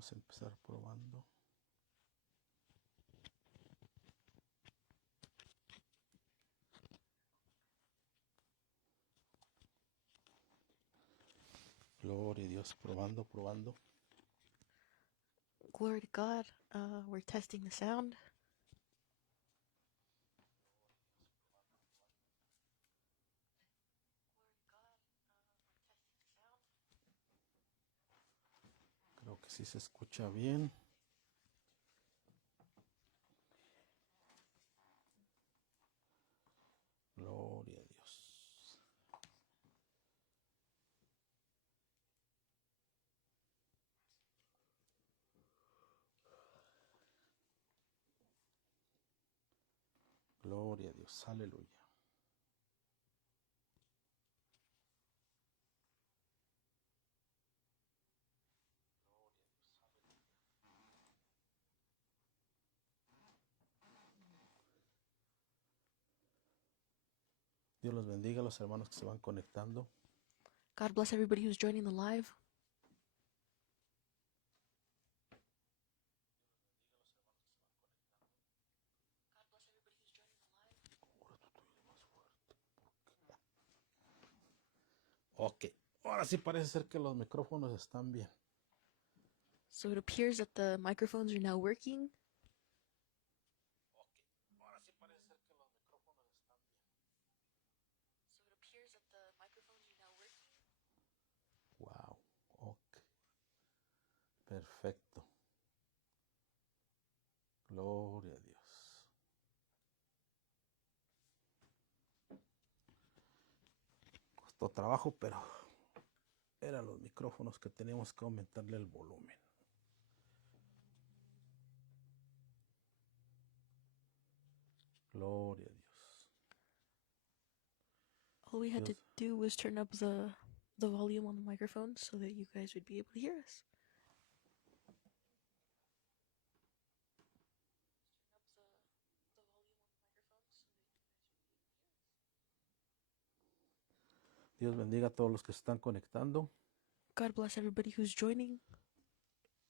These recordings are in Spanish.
Vamos a empezar probando. Gloria a Dios, probando, probando. Glory to God. We're testing the sound. Creo que sí se escucha bien. Gloria a Dios. Gloria a Dios, aleluya. Dios los bendiga a los hermanos que se van conectando. God bless everybody who's joining the live. Ok, ahora sí parece ser que los micrófonos están bien. So it appears that the microphones are now working. Ahora sí parece ser que los micrófonos están bien. So it appears that the microphones are now working. Wow, ok. Perfecto. Gloria a Dios. Costó trabajo, pero eran los micrófonos que teníamos que aumentarle el volumen. Gloria a Dios. All we had to do was turn up the volume on the microphone so that you guys would be able to hear us. Dios bendiga a todos los que se están conectando. God bless everybody who's joining.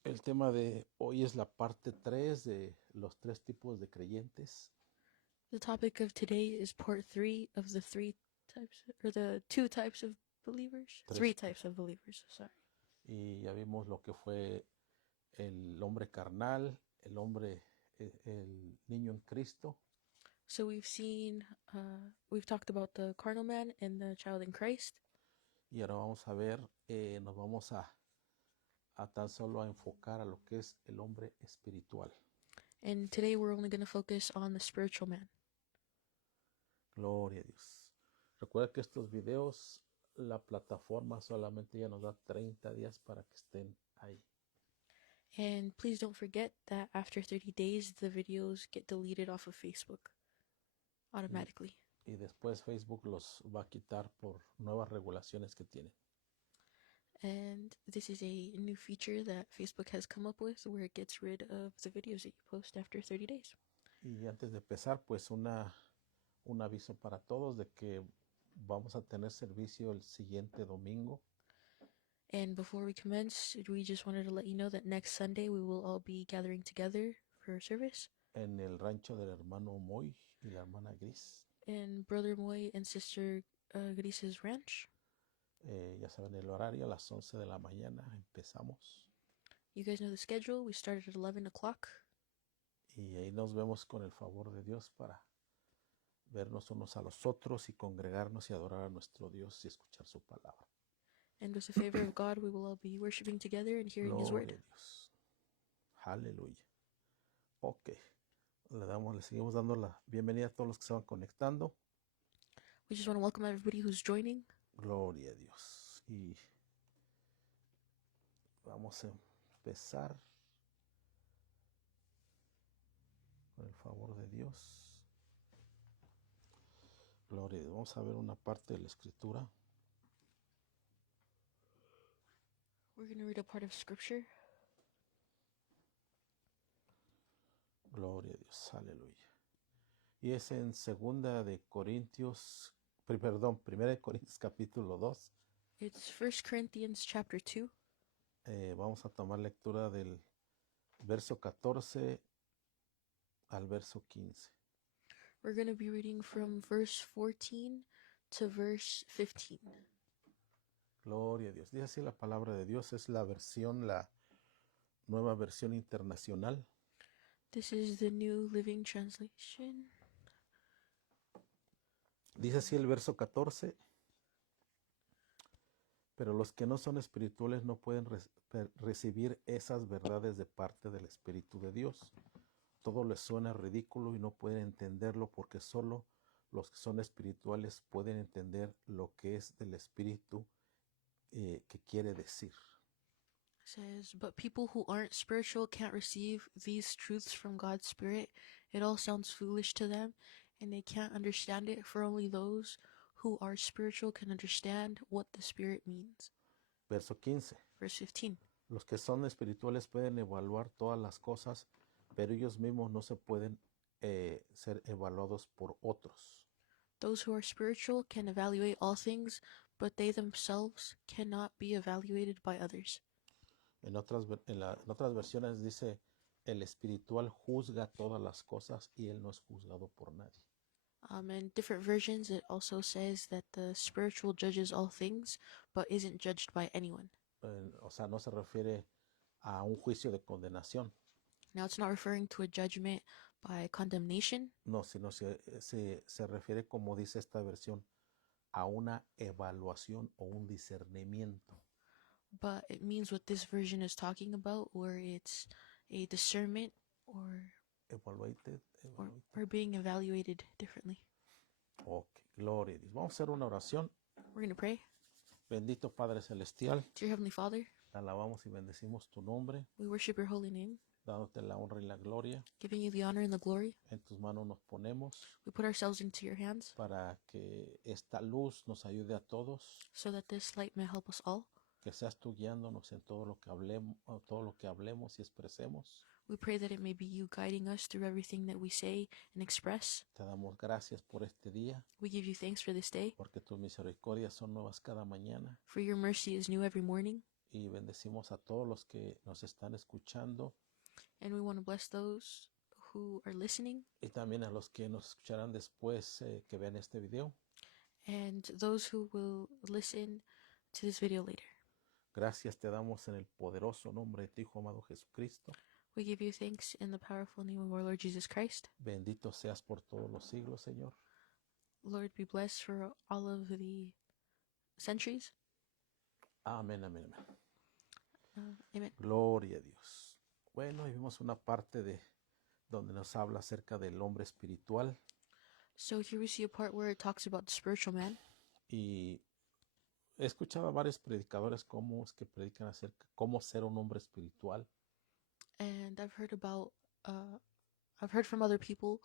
El tema de hoy es la parte 3 de los 3 tipos de creyentes. The topic of today is part 3 of the 3 types, or the 2 types of believers. 3 types of believers, sorry. Y ya vimos lo que fue el hombre carnal, el niño en Cristo. So we've talked about the carnal man and the child in Christ. Y ahora vamos a ver, nos vamos a tan solo a enfocar a lo que es el hombre espiritual. And today we're only going to focus on the spiritual man. Gloria a Dios. Recuerda que estos videos, la plataforma solamente ya nos da 30 días para que estén ahí. And please don't forget that after 30 days, the videos get deleted off of Facebook automatically. Y después Facebook los va a quitar por nuevas regulaciones que tienen. And this is a new feature that Facebook has come up with where it gets rid of the videos that you post after 30 days. Y antes de empezar, pues un aviso para todos de que vamos a tener servicio el siguiente domingo. And before we commence, we just wanted to let you know that next Sunday we will all be gathering together for service. En el rancho del hermano Moy y la hermana Gris. In Brother Moy and Sister Gris's ranch. Ya saben el horario, a las 11 de la mañana empezamos. You guys know the schedule. We start at 11 o'clock. Y ahí nos vemos con el favor de Dios para vernos unos a los otros y congregarnos y adorar a nuestro Dios y escuchar su palabra. And with the favor of God, we will all be worshiping together and hearing His word. Gloria a Dios. Aleluya. Ok. Le seguimos dando la bienvenida a todos los que se van conectando. We just want to welcome everybody who's joining. Gloria a Dios. Y vamos a empezar con el favor de Dios. Gloria a Dios. Vamos a ver una parte de la escritura. We're going to read a part of scripture. Gloria a Dios. Aleluya. Y es en 2 de Corintios, perdón, 1 de Corintios capítulo 2. It's 1 Corinthians chapter 2. Vamos a tomar lectura del verso 14 al verso 15. We're going to be reading from verse 14 to verse 15. Gloria a Dios. Dice así la palabra de Dios. Es la nueva versión internacional. This is the New Living Translation. Dice así el verso 14. Pero los que no son espirituales no pueden recibir esas verdades de parte del Espíritu de Dios. Todo les suena ridículo y no pueden entenderlo porque solo los que son espirituales pueden entender lo que es del Espíritu que quiere decir. It says, but people who aren't spiritual can't receive these truths from God's Spirit. It all sounds foolish to them, and they can't understand it, for only those who are spiritual can understand what the Spirit means. Verso 15. Verse 15. Los que son espirituales pueden evaluar todas las cosas, pero ellos mismos no se pueden ser evaluados por otros. Those who are spiritual can evaluate all things, but they themselves cannot be evaluated by others. En otras versiones dice, el espiritual juzga todas las cosas y él no es juzgado por nadie. In different versions, it also says that the spiritual judges all things, but isn't judged by anyone. O sea, no se refiere a un juicio de condenación. Now, it's not referring to a judgment by condemnation. No, sino se refiere, como dice esta versión, a una evaluación o un discernimiento. But it means what this version is talking about, where it's a discernment or being evaluated differently. Ok, gloria a Dios. Vamos a hacer una oración. We're going to pray. Bendito Padre Celestial, Dear Heavenly Father, te alabamos y bendecimos tu nombre, we worship your holy name, dándote la honra y la gloria. giving you the honor and the glory. En tus manos nos ponemos We put ourselves into your hands para que esta luz nos ayude a todos, so that this light may help us all. que seas tú guiándonos en todo lo que hablemos y expresemos. We pray that it may be you guiding us through everything that we say and express. Te damos gracias por este día, We give you thanks for this day, porque tus misericordias son nuevas cada mañana. for your mercy is new every morning. Y bendecimos a todos los que nos están escuchando And we want to bless those who are listening y también a los que nos escucharán después que vean este video. and those who will listen to this video later. Gracias te damos en el poderoso nombre de tu Hijo amado Jesucristo. We give you thanks in the powerful name of our Lord Jesus Christ. Bendito seas por todos los siglos, Señor. Lord, be blessed for all of the centuries. Amén, amén, amén. Amen. Gloria a Dios. Bueno, y vimos una parte de donde nos habla acerca del hombre espiritual. So here we see a part where it talks about the spiritual man. Y he escuchado a varios predicadores cómo es que predican acerca cómo ser un hombre espiritual. And I've heard from other people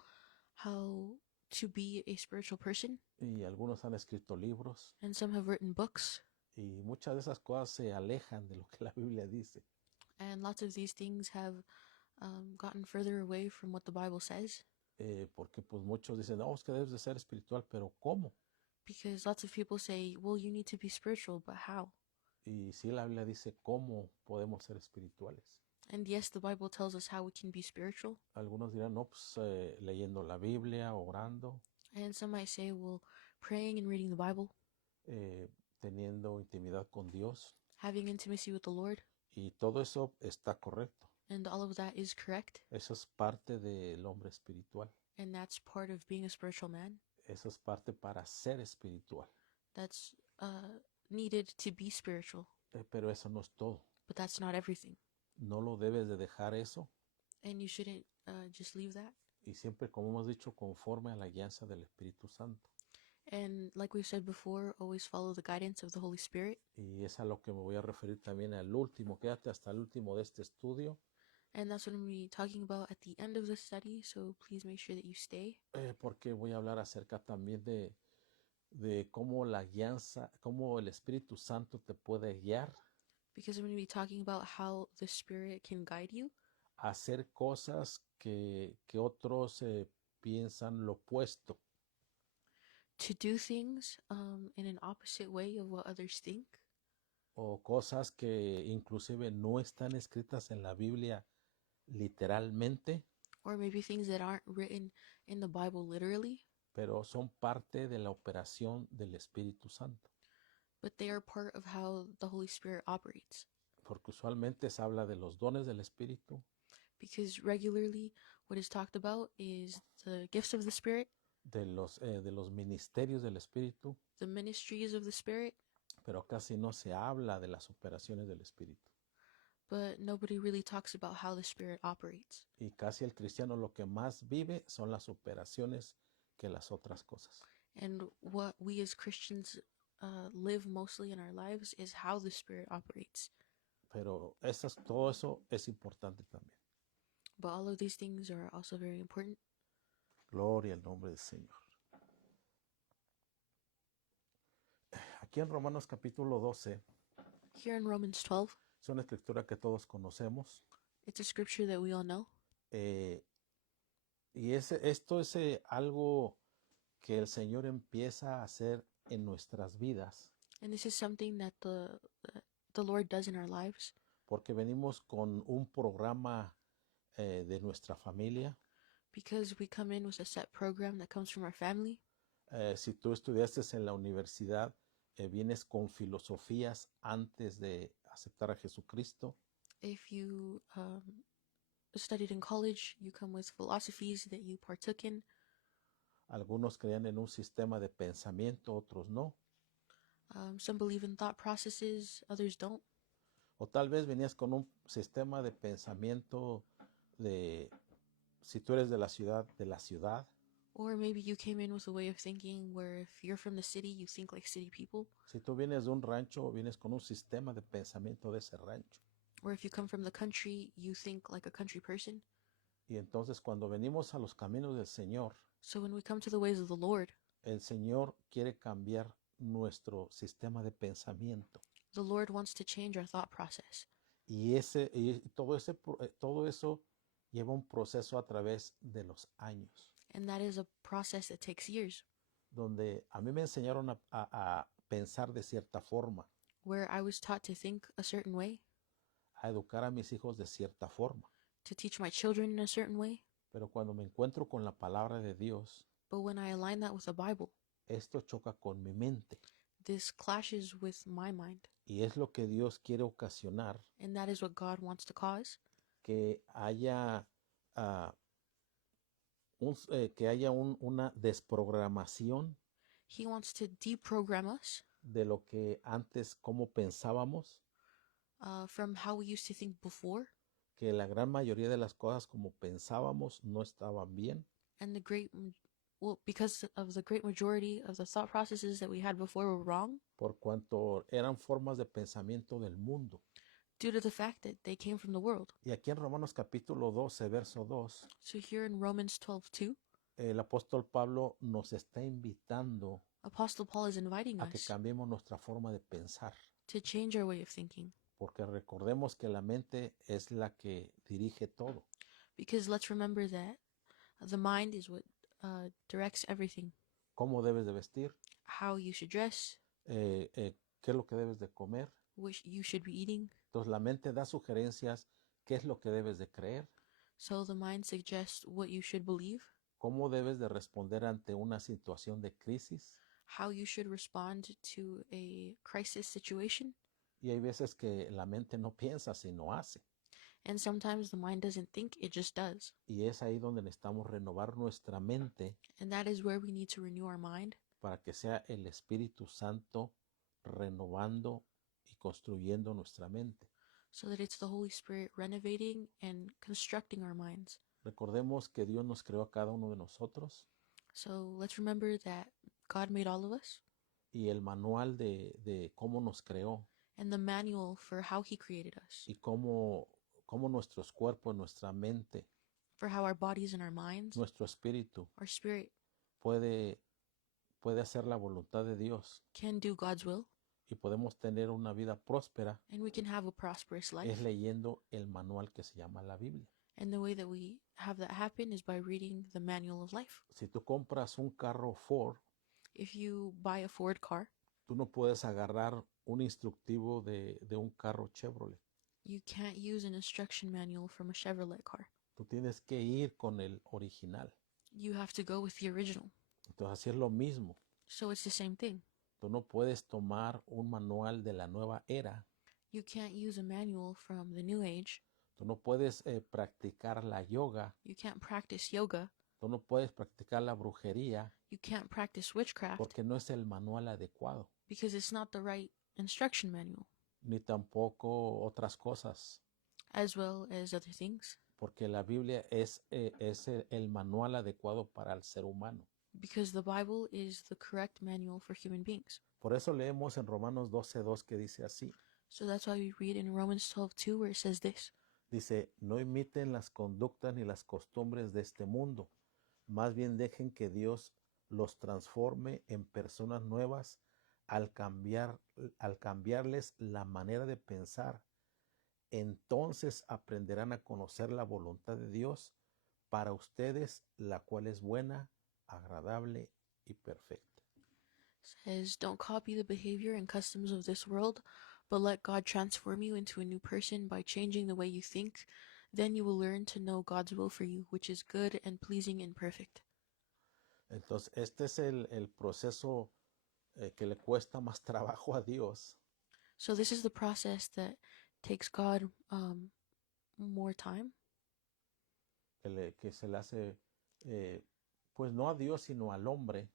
how to be a spiritual person. Y algunos han escrito libros. And some have written books. Y muchas de esas cosas se alejan de lo que la Biblia dice. And lots of these things have gotten further away from what the Bible says. Porque pues muchos dicen, es que debes de ser espiritual, pero ¿cómo? Because lots of people say, well, you need to be spiritual, but how? Y sí, la Biblia dice cómo podemos ser espirituales. And yes, the Bible tells us how we can be spiritual. Algunos dirán, no, pues leyendo la Biblia, orando. And some might say, well, praying and reading the Bible. Teniendo intimidad con Dios. Having intimacy with the Lord. Y todo eso está correcto. And all of that is correct. Eso es parte del hombre espiritual. And that's part of being a spiritual man. Eso es parte para ser espiritual. That's needed to be spiritual. Pero eso no es todo. But that's not everything. No lo debes de dejar eso. And you shouldn't just leave that. Y siempre, como hemos dicho, conforme a la guianza del Espíritu Santo. And like we said before, always follow the guidance of the Holy Spirit. Y es a lo que me voy a referir también al último. Quédate hasta el último de este estudio. And that's what I'm going to be talking about at the end of the study, so please make sure that you stay. Porque voy a hablar acerca también de cómo la guianza, cómo el Espíritu Santo te puede guiar. Because I'm going to be talking about how the Spirit can guide you. A hacer cosas que otros piensan lo opuesto. To do things in an opposite way of what others think. o cosas que inclusive no están escritas en la Biblia literalmente, or maybe things that aren't written in the Bible literally, pero son parte de la operación del Espíritu Santo. but they are part of how the Holy Spirit operates. Porque usualmente se habla de los dones del Espíritu, Because regularly what is talked about is the gifts of the Spirit, de los ministerios del Espíritu, the ministries of the Spirit, pero casi no se habla de las operaciones del Espíritu. but nobody really talks about how the Spirit operates. Y casi el cristiano lo que más vive son las operaciones que las otras cosas. And what we as Christians live mostly in our lives is how the Spirit operates. Pero todo eso es importante también. But all of these things are also very important. Gloria al nombre del Señor. Aquí en Romanos capítulo 12, Here in Romans 12, es una escritura que todos conocemos. it's a scripture that we all know. Y esto es algo que el Señor empieza a hacer en nuestras vidas, And this is something that the Lord does in our lives, porque venimos con un programa de nuestra familia. because we come in with a set program that comes from our family. Si tú estudiaste en la universidad, vienes con filosofías antes de aceptar a Jesucristo. If you studied in college, you come with philosophies that you partook in. Algunos creían en un sistema de pensamiento, otros no. Some believe in thought processes, others don't. O tal vez venías con un sistema de pensamiento de, si tú eres de la ciudad, Or maybe you came in with a way of thinking where if you're from the city, you think like city people. Si tú vienes de un rancho, vienes con un sistema de pensamiento de ese rancho. Or if you come from the country, you think like a country person. Y entonces cuando venimos a los caminos del Señor, So when we come to the ways of the Lord, el Señor quiere cambiar nuestro sistema de pensamiento. the Lord wants to change our thought process. Y todo eso lleva un proceso a través de los años, And that is a process that takes years, donde a mí me enseñaron a pensar de cierta forma, where I was taught to think a certain way, a educar a mis hijos de cierta forma. to teach my children in a certain way. Pero cuando me encuentro con la palabra de Dios, But when I align that with the Bible, esto choca con mi mente. this clashes with my mind. Y es lo que Dios quiere ocasionar, And that is what God wants to cause, que haya, una desprogramación He wants to deprogram us de lo que antes, cómo pensábamos, from how we used to think before. que la gran mayoría de las cosas como pensábamos no estaban bien, And because of the great majority of the thought processes that we had before were wrong, por cuanto eran formas de pensamiento del mundo. due to the fact that they came from the world. Y aquí en Romanos capítulo 12, verso 2, So here in Romans 12:2, el apóstol Pablo nos está invitando Apostle Paul is inviting a que us cambiemos nuestra forma de pensar, to change our way of thinking. porque recordemos que la mente es la que dirige todo. Because let's remember that the mind is what directs everything. Cómo debes de vestir, How you should dress, qué es lo que debes de comer. what you should be eating. Entonces la mente da sugerencias, qué es lo que debes de creer, So the mind suggests what you should believe, cómo debes de responder ante una situación de crisis. how you should respond to a crisis situation. Y hay veces que la mente no piensa, sino hace. And sometimes the mind doesn't think, it just does. Y es ahí donde necesitamos renovar nuestra mente And that is where we need to renew our mind, para que sea el Espíritu Santo renovando y construyendo nuestra mente. so that it's the Holy Spirit renovating and constructing our minds. Recordemos que Dios nos creó a cada uno de nosotros So let's remember that God made all of us, y el manual de cómo nos creó and the manual for how He created us, y cómo nuestros cuerpos, nuestra mente, for how our bodies and our minds, nuestro espíritu our spirit, puede hacer la voluntad de Dios can do God's will, y podemos tener una vida próspera and we can have a prosperous life. es leyendo el manual que se llama la Biblia. And the way that we have that happen is by reading the manual of life. Si tú compras un carro Ford, If you buy a Ford car, tú no puedes agarrar un instructivo de un carro Chevrolet. You can't use an instruction manual from a Chevrolet car. Tú tienes que ir con el original. You have to go with the original. Entonces así es lo mismo. So it's the same thing. Tú no puedes tomar un manual de la nueva era. You can't use a manual from the new age. Tú no puedes practicar la yoga. You can't practice yoga. Tú no puedes practicar la brujería You can't practice witchcraft porque no es el manual adecuado, because it's not the right instruction manual, ni tampoco otras cosas, as well as other things, porque la Biblia es el manual adecuado para el ser humano. because the Bible is the correct manual for human beings. Por eso leemos en Romanos 12:2 que dice así. So that's why we read in Romans 12:2 where it says this. Dice, no imiten las conductas ni las costumbres de este mundo, más bien dejen que Dios los transforme en personas nuevas al cambiarles la manera de pensar. Entonces aprenderán a conocer la voluntad de Dios para ustedes, la cual es buena, agradable y perfecta. Says, don't copy the behavior and customs of this world, but let God transform you into a new person by changing the way you think. Then you will learn to know God's will for you, which is good and pleasing and perfect. Entonces, este es el proceso que le cuesta más trabajo a Dios. So this is the process that takes God more time. Que se le hace, pues no a Dios, sino al hombre,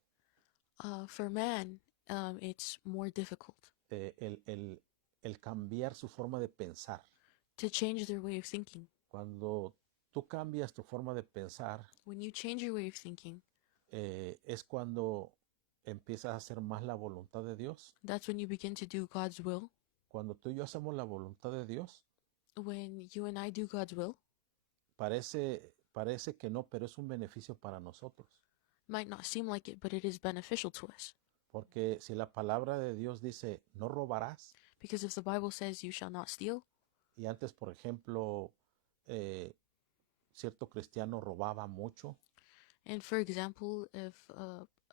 For man, it's more difficult el cambiar su forma de pensar. to change their way of thinking. Cuando tú cambias tu forma de pensar, When you change your way of thinking, es cuando empiezas a hacer más la voluntad de Dios. that's when you begin to do God's will. Cuando tú y yo hacemos la voluntad de Dios, When you and I do God's will, parece que no, pero es un beneficio para nosotros. might not seem like it, but it is beneficial to us. Porque si la palabra de Dios dice, no robarás, Because if the Bible says you shall not steal, y antes, por ejemplo, cierto cristiano robaba mucho, and for example, if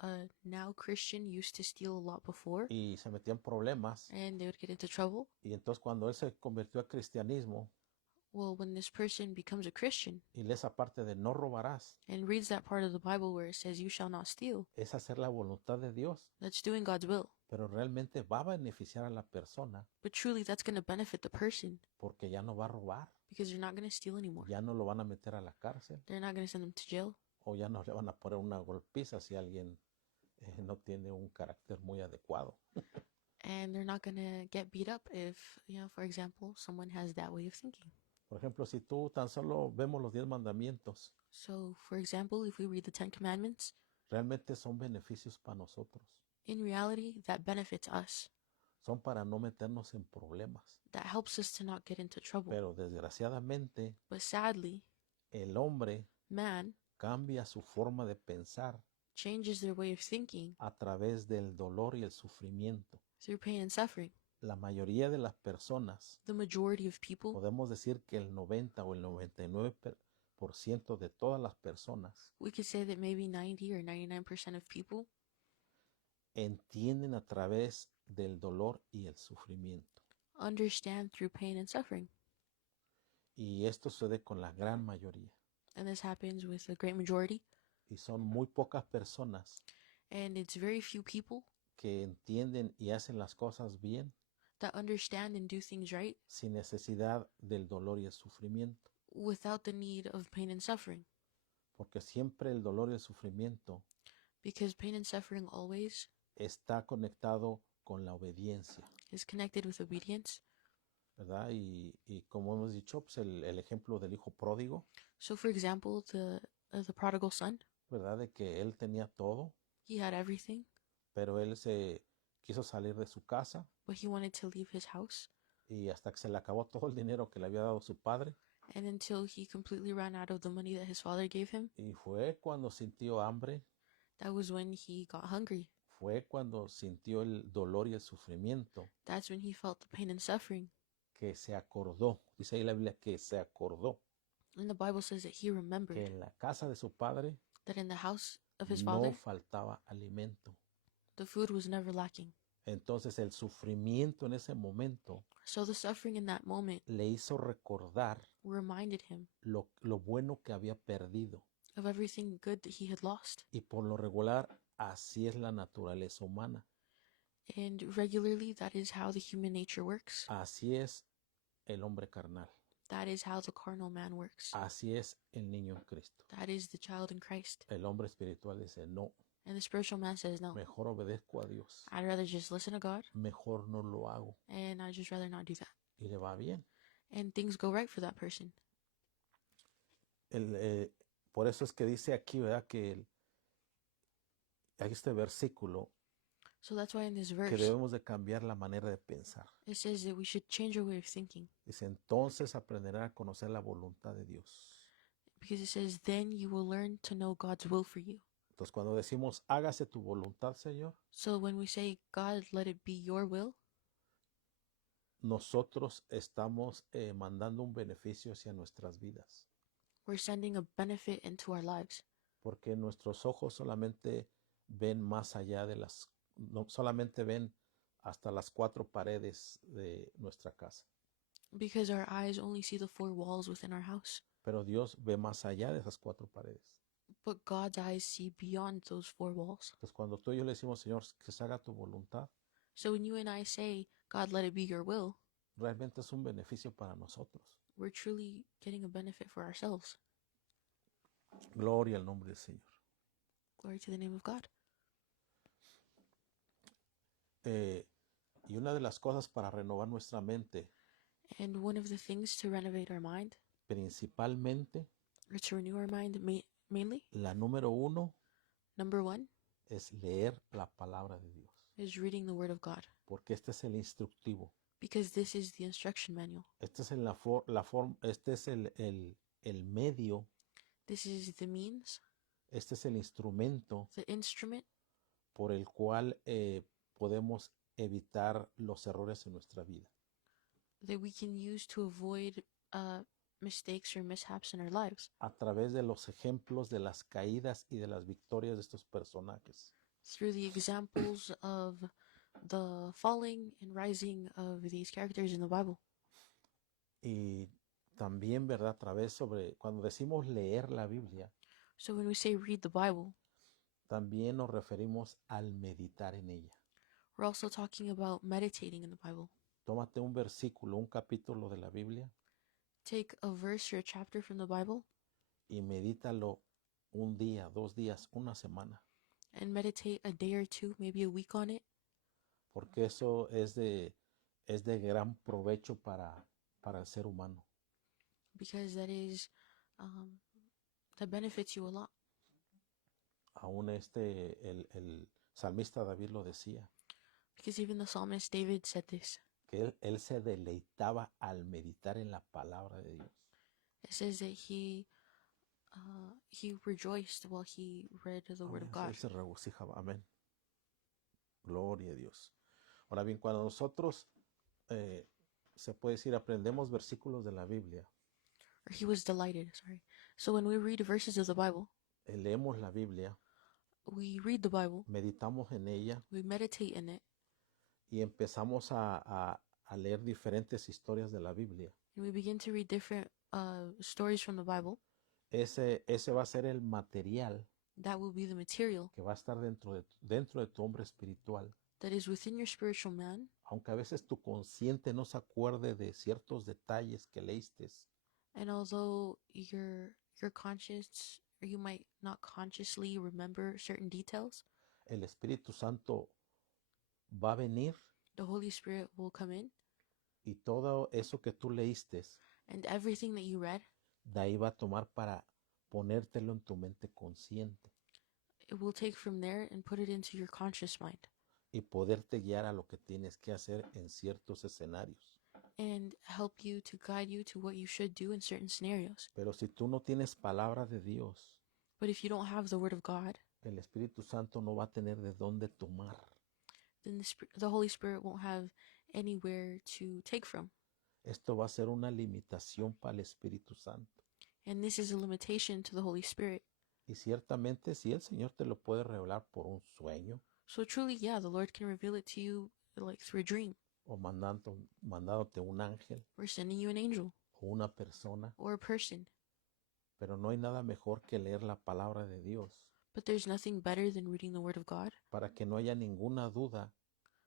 a now Christian used to steal a lot before, y se metía en problemas, and they would get into trouble, y entonces cuando él se convirtió al cristianismo well, when this person becomes a Christian y lee esa parte de no robarás, and reads that part of the Bible where it says you shall not steal, es hacer la voluntad de Dios, that's doing God's will. pero realmente va a beneficiar a la persona But truly, that's going to benefit the person porque ya no va a robar, because they're not going to steal anymore. ya no lo van a meter a la cárcel They're not going to send them to jail, o ya no le van a poner una golpiza si alguien no tiene un carácter muy adecuado. and they're not going to get beat up if, for example, someone has that way of thinking. Por ejemplo, si tú tan solo vemos los 10 mandamientos, So, for example, if we read the 10 Commandments, realmente son beneficios para nosotros. in reality, that benefits us. Son para no meternos en problemas. That helps us to not get into trouble. Pero desgraciadamente, But sadly, el hombre man cambia su forma de pensar changes their way of thinking a través del dolor y el sufrimiento. through pain and suffering. La mayoría de las personas, The majority of people, podemos decir que el 90 o el 99% de todas las personas we could say that maybe 90 or 99% of people entienden a través del dolor y el sufrimiento. understand through pain and suffering. Y esto sucede con la gran mayoría. And this happens with the great majority. Y son muy pocas personas And it's very few people que entienden y hacen las cosas bien that understand and do things right sin necesidad del dolor y el sufrimiento. without the need of pain and suffering. Porque siempre el dolor y el sufrimiento Because pain and suffering always está conectado con la obediencia, is connected with obedience. ¿verdad? Y como hemos dicho, pues el ejemplo del hijo pródigo, So, for example, the prodigal son, ¿verdad? De que él tenía todo, he had everything, pero él se quiso salir de su casa but he wanted to leave his house. y hasta que se le acabó todo el dinero que le había dado su padre. And until he completely ran out of the money that his father gave him, Y fue cuando sintió hambre, that was when he got hungry. fue cuando sintió el dolor y el sufrimiento, That's when he felt the pain and suffering. que se acordó. Dice ahí la Biblia que se acordó And the Bible says that he que remembered en la casa de su padre that in the house of his no father, faltaba alimento. the food was never lacking. Entonces el sufrimiento en ese momento So the suffering in that moment le hizo recordar reminded him lo bueno que había perdido. of everything good that he had lost. Y por lo regular, así es la naturaleza humana. And regularly, that is how the human nature works. Así es el hombre carnal. That is how the carnal man works. Así es el niño en Cristo. That is the child in Christ. El hombre espiritual dice, no, And the spiritual man says, no, mejor obedezco a Dios. I'd rather just listen to God, Mejor no lo hago. and I'd just rather not do that. Y le va bien. And things go right for that person. Por eso es que dice aquí, ¿verdad? Que hay este versículo So that's why in this que verse, debemos de cambiar la manera de pensar. it says that we should change our way of thinking. Dice, entonces aprenderá a conocer la voluntad de Dios. Because it says, then you will learn to know God's will for you. Entonces cuando decimos, hágase tu voluntad, Señor, So when we say, God, let it be your will, nosotros estamos mandando un beneficio hacia nuestras vidas. we're sending a benefit into our lives. Porque nuestros ojos solamente ven más allá de no solamente ven hasta las 4 paredes de nuestra casa. Because our eyes only see the 4 walls within our house. Pero Dios ve más allá de esas 4 paredes. But God's eyes see beyond those 4 walls. Entonces cuando tú y yo le decimos, Señor, que se haga tu voluntad, So when you and I say, God, let it be your will, realmente es un beneficio para nosotros. we're truly getting a benefit for ourselves. Gloria al nombre del Señor. Glory to the name of God. Y una de las cosas para renovar nuestra mente, And one of the things to renovate our mind, principalmente, or to renew our mind mainly, la número 1 number 1 es leer la palabra de Dios. is reading the Word of God. Porque este es el instructivo. Because this is the instruction manual. Este es el medio, This is the means, este es el instrumento the instrument por el cual podemos evitar los errores en nuestra vida. that we can use to avoid mistakes or mishaps in our lives. A través de los ejemplos de las caídas y de las victorias de estos personajes. Through the examples of the falling and rising of these characters in the Bible. Y también, ¿verdad? A través cuando decimos leer la Biblia, So when we say read the Bible, también nos referimos al meditar en ella. we're also talking about meditating in the Bible. Tómate un versículo, un capítulo de la Biblia Take a verse or a chapter from the Bible y medítalo un día, 2 días, una semana. and meditate a day or 2, maybe a week on it, Porque eso es de gran provecho para el ser humano. because that benefits you a lot. Aún el salmista David lo decía, Because even the psalmist David said this. que él se deleitaba al meditar en la palabra de Dios. It says that he rejoiced while he read the Word of God. Él se regocijaba, amén. Gloria a Dios. Ahora bien, cuando nosotros, se puede decir, aprendemos versículos de la Biblia, Or he was delighted, sorry. So when we read verses of the Bible, leemos la Biblia, we read the Bible, meditamos en ella we meditate in it, y empezamos a leer diferentes historias de la Biblia. and we begin to read different stories from the Bible. Ese va a ser el material That will be the material que va a estar dentro de tu hombre espiritual. that is within your spiritual man. Aunque a veces tu consciente no se acuerde de ciertos detalles que leíste, And although your conscious, or you might not consciously remember certain details, el Espíritu Santo va a venir the Holy Spirit will come in, y todo eso que tú leíste, and everything that you read, de ahí va a tomar para ponértelo en tu mente consciente it will take from there and put it into your conscious mind y poderte guiar a lo que tienes que hacer en ciertos escenarios. and help you to guide you to what you should do in certain scenarios. Pero si tú no tienes palabra de Dios, But if you don't have the Word of God, el Espíritu Santo no va a tener de dónde tomar. then the Holy Spirit won't have anywhere to take from. Esto va a ser una limitación para el Espíritu Santo. And this is a limitation to the Holy Spirit. Y ciertamente si el Señor te lo puede revelar por un sueño, So truly, yeah, the Lord can reveal it to you like through a dream, o mandándote un ángel or sending you an angel o una persona, or a person. pero no hay nada mejor que leer la palabra de Dios But there's nothing better than reading the Word of God, para que no haya ninguna duda,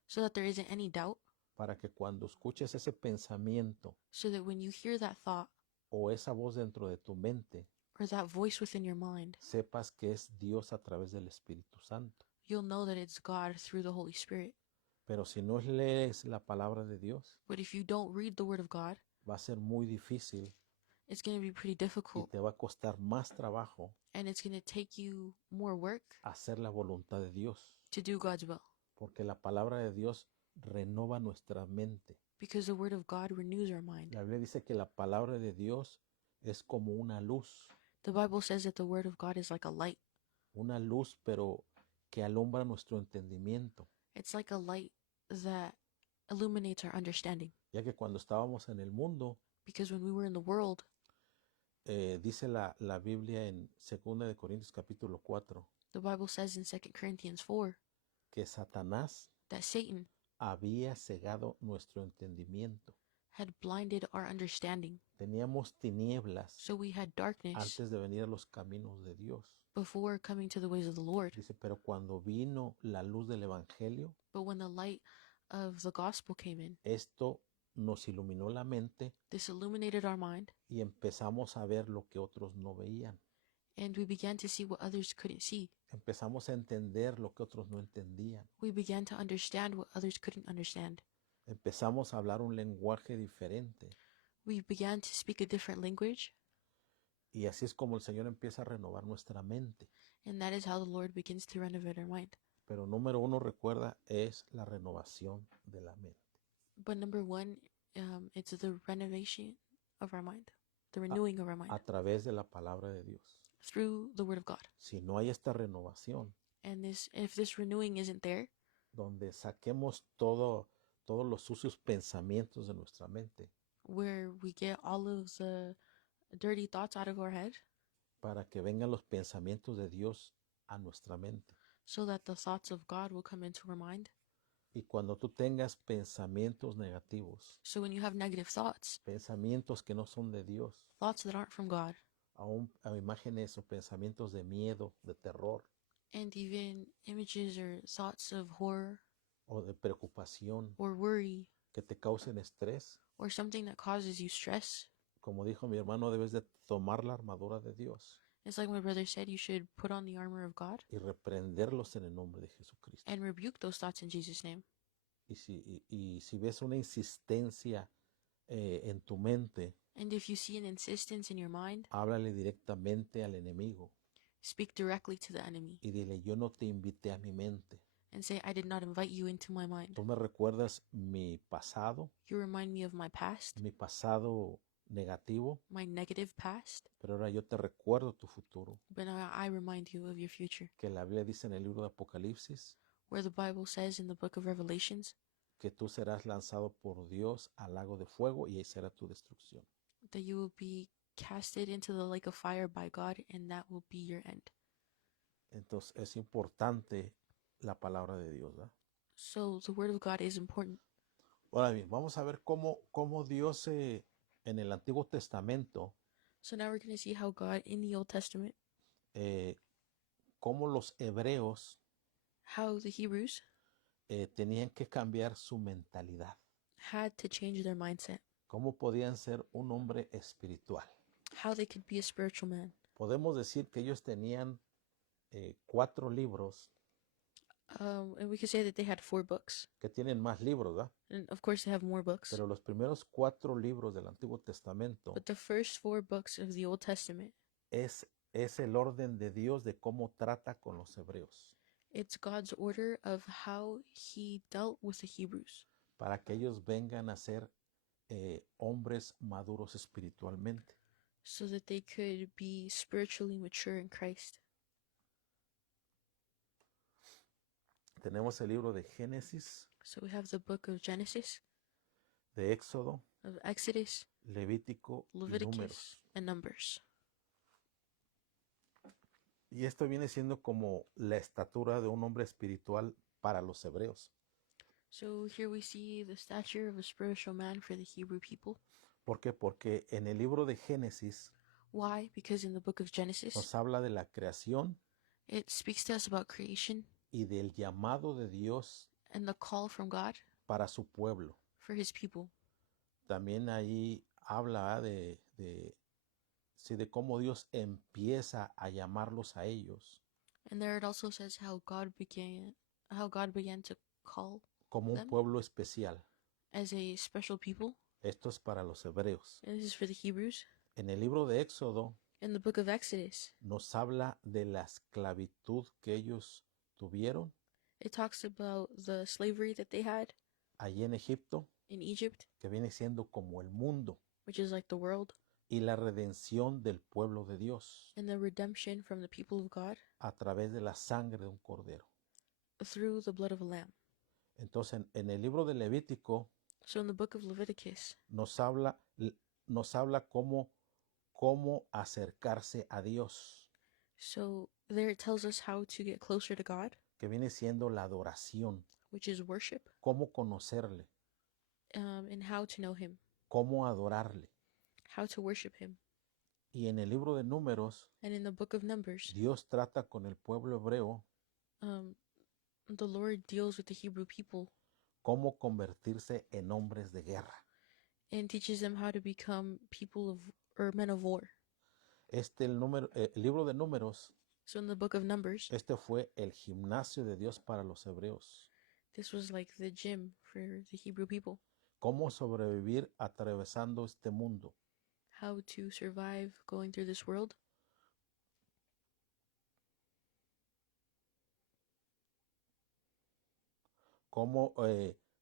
so that there isn't any doubt, para que cuando escuches ese pensamiento so that when you hear that thought o esa voz dentro de tu mente, or that voice within your mind, sepas que es Dios a través del Espíritu Santo. you'll know that it's God through the Holy Spirit. Pero si no lees la palabra de Dios, But if you don't read the Word of God, va a ser muy difícil it's going to be pretty y difficult, te va a costar más trabajo and it's going to take you more work hacer la voluntad de Dios, to do God's will, porque la palabra de Dios renova nuestra mente. because the Word of God renews our mind. La Biblia dice que la palabra de Dios es como una luz says that the Word of God is like a light. pero que alumbra nuestro entendimiento, It's like a light that illuminates our understanding. ya que cuando estábamos en el mundo, Because when we were in the world, dice la Biblia en 2 de Corintios capítulo 4, the Bible says in 2 Corinthians 4 que Satanás that Satan había cegado nuestro entendimiento. had blinded our understanding. Teníamos tinieblas So we had darkness antes de venir a los caminos de Dios. before coming to the ways of the Lord. Dice, pero cuando vino la luz del Evangelio, But when the light of the gospel came in, esto nos iluminó la mente this illuminated our mind, y empezamos a ver lo que otros no veían. and we began to see what others couldn't see. Empezamos a entender lo que otros no entendían. We began to understand what others couldn't understand. Empezamos a hablar un lenguaje diferente. We began to speak a different language, Y así es como el Señor empieza a renovar nuestra mente. and that is how the Lord begins to renovate our mind. Pero número uno, recuerda, es la renovación de la mente. But number one, it's the renovation of our mind, the renewing of our mind A través de la palabra de Dios. through the Word of God. Si no hay esta renovación, And if this renewing isn't there, donde saquemos todos los sucios pensamientos de nuestra mente, where we get all of the dirty thoughts out of our head, para que vengan los pensamientos de Dios a nuestra mente. so that the thoughts of God will come into our mind. Y cuando tú tengas pensamientos negativos, So when you have negative thoughts, pensamientos que no son de Dios, thoughts that aren't from God, a imágenes o pensamientos de miedo, de terror and even images or thoughts of horror o de preocupación or worry que te causen estrés, or something that causes you stress, como dijo mi hermano, debes de tomar la armadura de Dios it's like my brother said, you should put on the armor of God y reprenderlos en el nombre de Jesucristo. and rebuke those thoughts in Jesus' name. Y si ves una insistencia en tu mente, And if you see an insistence in your mind, háblale directamente al enemigo speak directly to the enemy y dile, yo no te invité a mi mente. and say, I did not invite you into my mind. Tú me recuerdas mi pasado You remind me of my past, negativo, my negative past, pero ahora yo te recuerdo tu futuro. but now I remind you of your future. Que la Biblia dice en el libro de Apocalipsis Where the Bible says in the book of Revelations que tú serás lanzado por Dios al lago de fuego y ahí será tu destrucción. that you will be casted into the lake of fire by God, and that will be your end. Entonces es importante la palabra de Dios, ¿verdad? So the word of God is important. Ahora bien, vamos a ver cómo Dios en el Antiguo Testamento, So now we're going to see how God in the Old Testament, cómo los hebreos how the Hebrews tenían que cambiar su mentalidad. had to change their mindset, Cómo podían ser un hombre espiritual. how they could be a spiritual man. Podemos decir que ellos tenían 4 libros, And we could say that they had 4 books. que tienen más libros, ¿verdad? And of course, they have more books. Pero los primeros 4 libros del Antiguo Testamento But the first 4 books of the Old Testament, es el orden de Dios de cómo trata con los hebreos, it's God's order of how he dealt with the Hebrews, para que ellos vengan a ser hombres maduros espiritualmente. so that they could be spiritually mature in Christ. Tenemos el libro de Génesis, So we have the book of Genesis, de Éxodo, of Exodus, Levítico y Números. Leviticus, and Numbers. Y esto viene siendo como la estatura de un hombre espiritual para los hebreos. So here we see the stature of a spiritual man for the Hebrew people. ¿Por qué? Porque en el libro de Génesis Why? Because in the book of Genesis, nos habla de la creación it speaks to us about creation y del llamado de Dios and the call from God para su pueblo. for his people. También ahí habla sí, de cómo Dios empieza a llamarlos a ellos And there it also says how God began to call como un them pueblo especial. as a special people. Esto es para los hebreos. And this is for the Hebrews. En el libro de Éxodo In the book of Exodus, nos habla de la esclavitud que ellos tuvieron it talks about the slavery that they had allí en Egipto, in Egypt, que viene siendo como el mundo, which is like the world, y la redención del pueblo de Dios and the redemption from the people of God a través de la sangre de un cordero. through the blood of a lamb. Entonces, en el libro de Levítico So in the book of Leviticus, nos habla cómo acercarse a Dios, so there it tells us how to get closer to God, que viene siendo la adoración, which is worship, cómo conocerle, and how to know Him, cómo adorarle. how to worship Him. Y en el libro de Números, And in the book of Numbers, Dios trata con el pueblo hebreo the Lord deals with the Hebrew people cómo convertirse en hombres de guerra. and teaches them how to become men of war. El libro de Números, So in the book of Numbers, este fue el gimnasio de Dios para los hebreos. this was like the gym for the Hebrew people. Cómo sobrevivir atravesando este mundo. How to survive going through this world.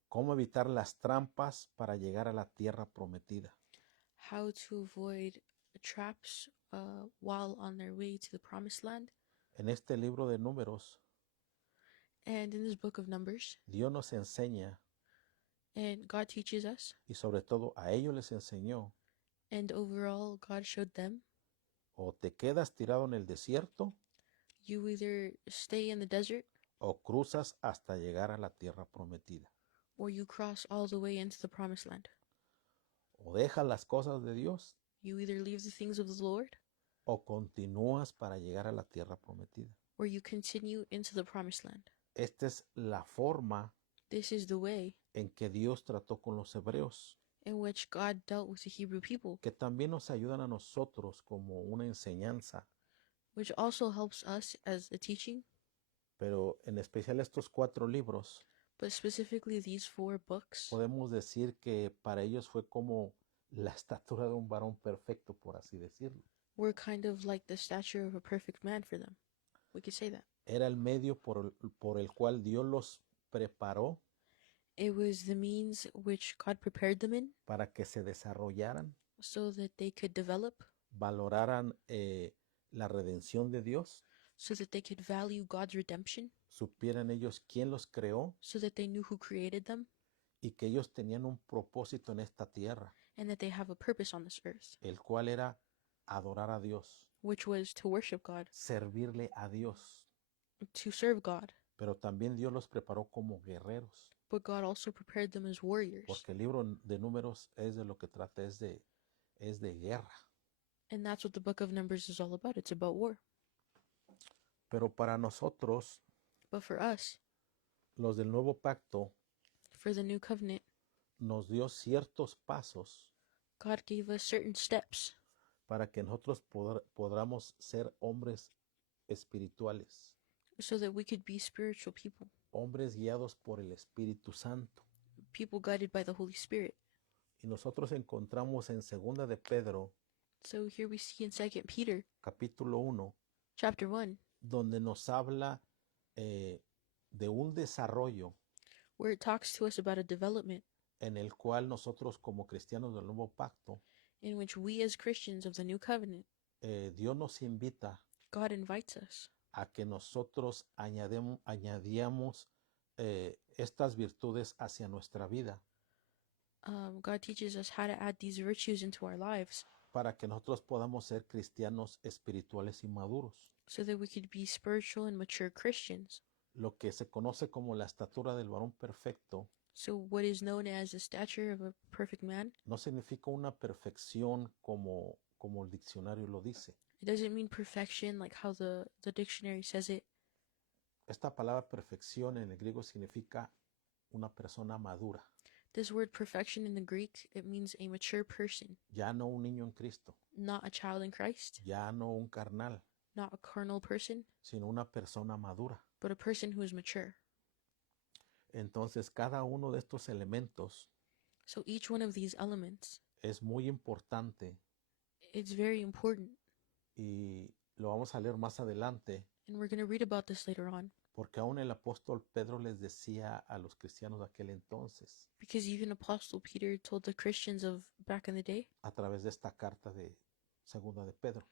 Cómo evitar las trampas para llegar a la tierra prometida. How to avoid traps while on their way to the promised land. En este libro de Números, And in this book of Numbers, Dios nos enseña, and God teaches us, y sobre todo a ellos les enseñó, and overall God showed them, o te quedas tirado en el desierto, you either stay in the desert o cruzas hasta llegar a la tierra prometida. or you cross all the way into the promised land. O dejas las cosas de Dios, You either leave the things of the Lord o continúas para llegar a la tierra prometida. or you continue into the promised land. Esta es la forma This is the way en que Dios trató con los hebreos, in which God dealt with the Hebrew people, que también nos ayudan a nosotros como una enseñanza, which also helps us as a teaching, pero en especial estos 4 libros, but specifically these 4 books, podemos decir que para ellos fue como la estatura de un varón perfecto, por así decirlo. were kind of like the stature of a perfect man for them. We could say that. Era el medio por el cual Dios los preparó It was the means which God prepared them in para que se desarrollaran, so that they could develop, valoraran la redención de Dios, so that they could value God's redemption, supieran ellos quién los creó so that they knew who created them, y que ellos tenían un propósito en esta tierra, and that they have a purpose on this earth, el cual era adorar a Dios, which was to worship God, servirle a Dios. to serve God. Pero también Dios los preparó como guerreros, But God also prepared them as warriors. porque el libro de Números es de lo que trata, es de guerra. And that's what the book of Numbers is all about. It's about war. Pero para nosotros, But for us, los del nuevo pacto, for the new covenant, nos dio ciertos pasos God gave us certain steps para que nosotros podamos ser hombres espirituales, so that we could be spiritual people, hombres guiados por el Espíritu Santo. people guided by the Holy Spirit. Y nosotros encontramos en 2 de Pedro, So here we see in 2 Peter capítulo 1, chapter 1, donde nos habla de un desarrollo where it talks to us about a development en el cual nosotros como cristianos del nuevo pacto, in which we as Christians of the new covenant, Dios nos invita God invites us a que nosotros añadíamos estas virtudes hacia nuestra vida, God teaches us how to add these virtues into our lives para que nosotros podamos ser cristianos espirituales y maduros, so that we could be spiritual and mature Christians, lo que se conoce como la estatura del varón perfecto, So what is known as the stature of a perfect man, no significa una perfección como el diccionario lo dice. it doesn't mean perfection like how the dictionary says it. Esta palabra perfección en el griego significa una persona madura, This word perfection in the Greek, it means a mature person, ya no un niño en Cristo, not a child in Christ, ya no un carnal, not a carnal person, sino una persona madura. but a person who is mature. Entonces, cada uno de estos elementos So each one of these elements, es muy importante it's very important, y lo vamos a leer más adelante, and we're going to read about this later on, porque aún el apóstol Pedro les decía a los cristianos de aquel entonces, because even Apostle Peter told the Christians of back in the day a través de esta carta de Segunda de Pedro,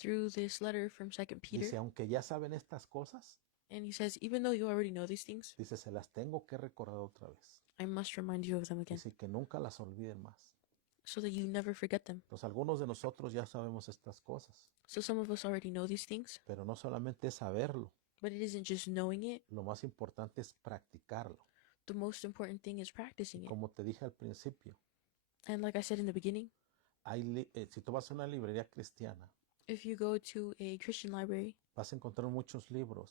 through this letter from 2 Peter, dice, aunque ya saben estas cosas, and he says, even though you already know these things, dice, se las tengo que recordar otra vez. I must remind you of them again, Dice que nunca las olviden más. so that you never forget them. Entonces, algunos de nosotros ya sabemos estas cosas, So some of us already know these things, pero no solamente es saberlo, but it isn't just knowing it. lo más importante es practicarlo. The most important thing is practicing it. Como te dije al principio, And like I said in the beginning, si tú vas a una librería cristiana, if you go to a Christian library, vas a encontrar muchos libros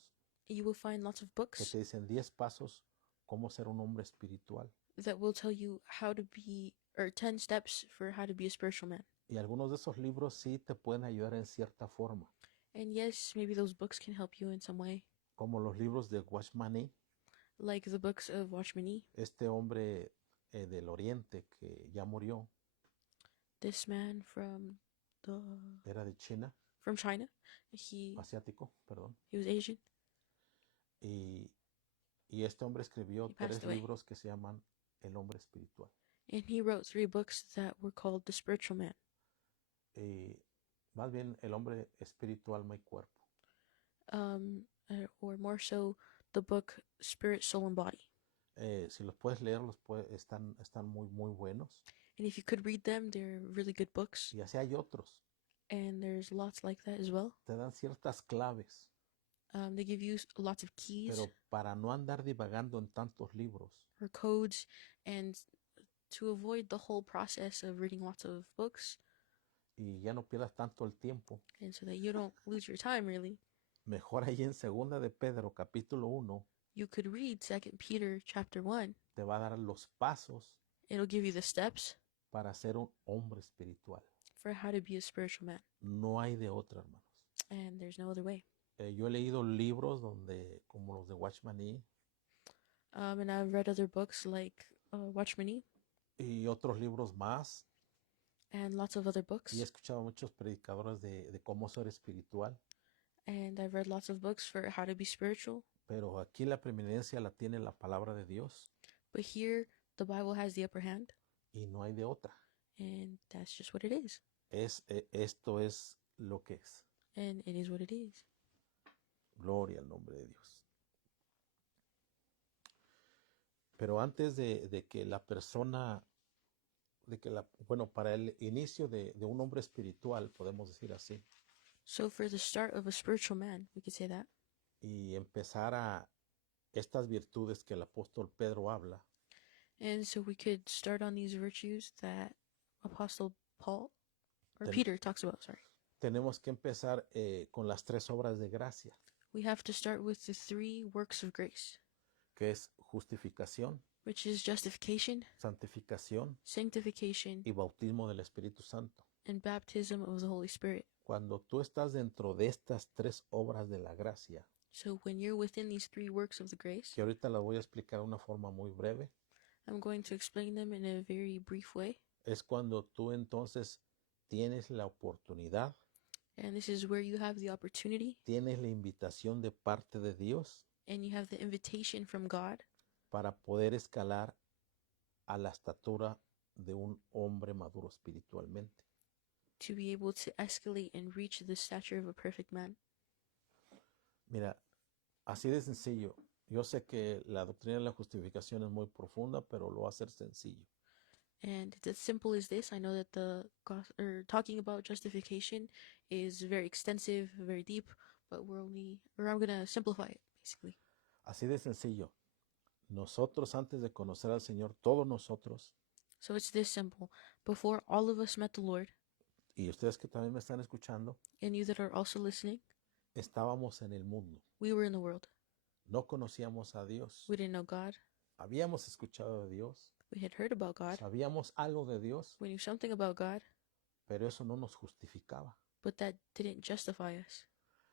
you will find lots of que books te dicen 10 pasos cómo ser un hombre espiritual. that will tell you how to be, or 10 steps for how to be a spiritual man. Y algunos de esos libros sí te pueden ayudar en cierta forma, And yes, maybe those books can help you in some way, como los libros de Watchman Nee, like the books of Watchman Nee, este hombre del oriente que ya murió, this man from era de China, China. He asiático, perdón. was Asian, Y este hombre escribió He passed 3 away. libros que se llaman El hombre espiritual. and he wrote 3 books that were called The Spiritual Man. Y más bien el hombre espiritual, alma y cuerpo. Or more so, the book Spirit, Soul, and Body. Si los puedes leer, están muy, muy buenos. And if you could read them, they're really good books. Y así hay otros. And there's lots like that as well. Te dan ciertas claves, They give you lots of keys pero para no andar divagando en tantos libros, or codes, and to avoid the whole process of reading lots of books, y ya no pierdas tanto el tiempo, and so that you don't lose your time really, mejor ahí en Segunda de Pedro, capítulo 1, you could read 2 Peter chapter 1. te va a dar los pasos It'll give you the steps para ser un hombre espiritual. for how to be a spiritual man. No hay de otra, hermanos. And there's no other way. Yo he leído libros como los de Watchman Nee And I've read other books like Watchman Nee y otros libros más. and lots of other books. Y he escuchado a muchos predicadores de cómo ser espiritual. And I've read lots of books for how to be spiritual. Pero aquí la preeminencia la tiene la palabra de Dios But here, the Bible has the upper hand. y no hay de otra. And that's just what it is. Esto es lo que es. And it is what it is. Gloria al nombre de Dios. Pero antes de que la persona, para el inicio de un hombre espiritual, podemos decir así, So for the start of a spiritual man, we could say that, y empezar a estas virtudes que el apóstol Pedro habla, and so we could start on these virtues that Apostle Paul or Ten- Peter talks about. Sorry, tenemos que empezar con las 3 obras de gracia, we have to start with the 3 works of grace, que es justificación, which is justification, santificación sanctification, y bautismo del Espíritu Santo. and baptism of the Holy Spirit. Cuando tú estás dentro de estas 3 obras de la gracia, So when you're within these 3 works of the grace, que ahorita las voy a explicar de una forma muy breve, I'm going to explain them in a very brief way. es cuando tú entonces tienes la oportunidad, And this is where you have the opportunity tienes la invitación de parte de Dios and you have the invitation from God para poder escalar a la estatura de un hombre maduro espiritualmente. to be able to escalate and reach the stature of a perfect man. Mira, así de sencillo. Yo sé que la doctrina de la justificación es muy profunda, pero lo va a hacer sencillo. And it's as simple as this. I know that talking about justification is very extensive, very deep, but I'm gonna simplify it basically. Así de sencillo. Nosotros antes de conocer al Señor, todos nosotros, So it's this simple. Before all of us met the Lord, y ustedes que también me están escuchando, and you that are also listening, estábamos en el mundo. we were in the world. No conocíamos a Dios. We didn't know God. Habíamos escuchado de Dios. We had heard about God. Sabíamos algo de Dios, We knew something about God, pero eso no nos justificaba. but that didn't justify us.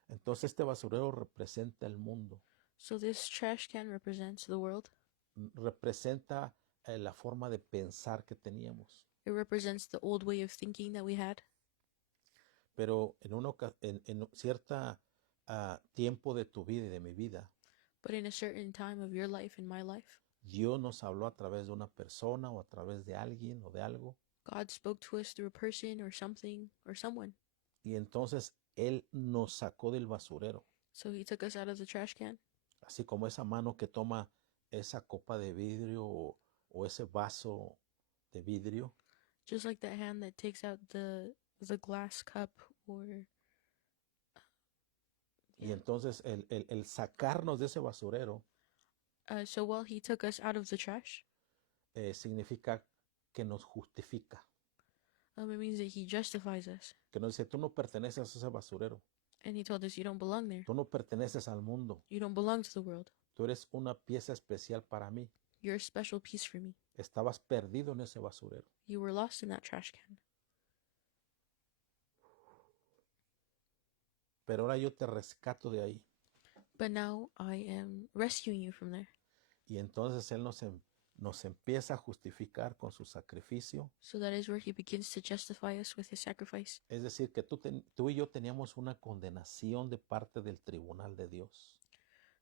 Entonces este basurero representa el mundo. So this trash can represents the world. Representa la forma de pensar que teníamos. It represents the old way of thinking that we had. Pero en cierta tiempo de tu vida y de mi vida, But in a certain time of your life and my life, Dios nos habló a través de una persona o a través de alguien o de algo. God spoke to us through a person or something or someone. Y entonces Él nos sacó del basurero. So he took us out of the trash can. Así como esa mano que toma esa copa de vidrio o ese vaso de vidrio. Just like that hand that takes out the glass cup or... Y entonces el sacarnos de ese basurero So while he took us out of the trash, significa que nos justifica. it means that he justifies us. Que nos dice, tú no perteneces a ese basurero. And he told us, you don't belong there. Tú no perteneces al mundo. You don't belong to the world. Tú eres una pieza especial para mí. You're a special piece for me. Estabas perdido en ese basurero. You were lost in that trash can. Pero ahora yo te rescato de ahí. But now I am rescuing you from there. Y entonces Él nos empieza a justificar con su sacrificio. So that is where he begins to justify us with his sacrifice. Es decir, que tú y yo teníamos una condenación de parte del tribunal de Dios.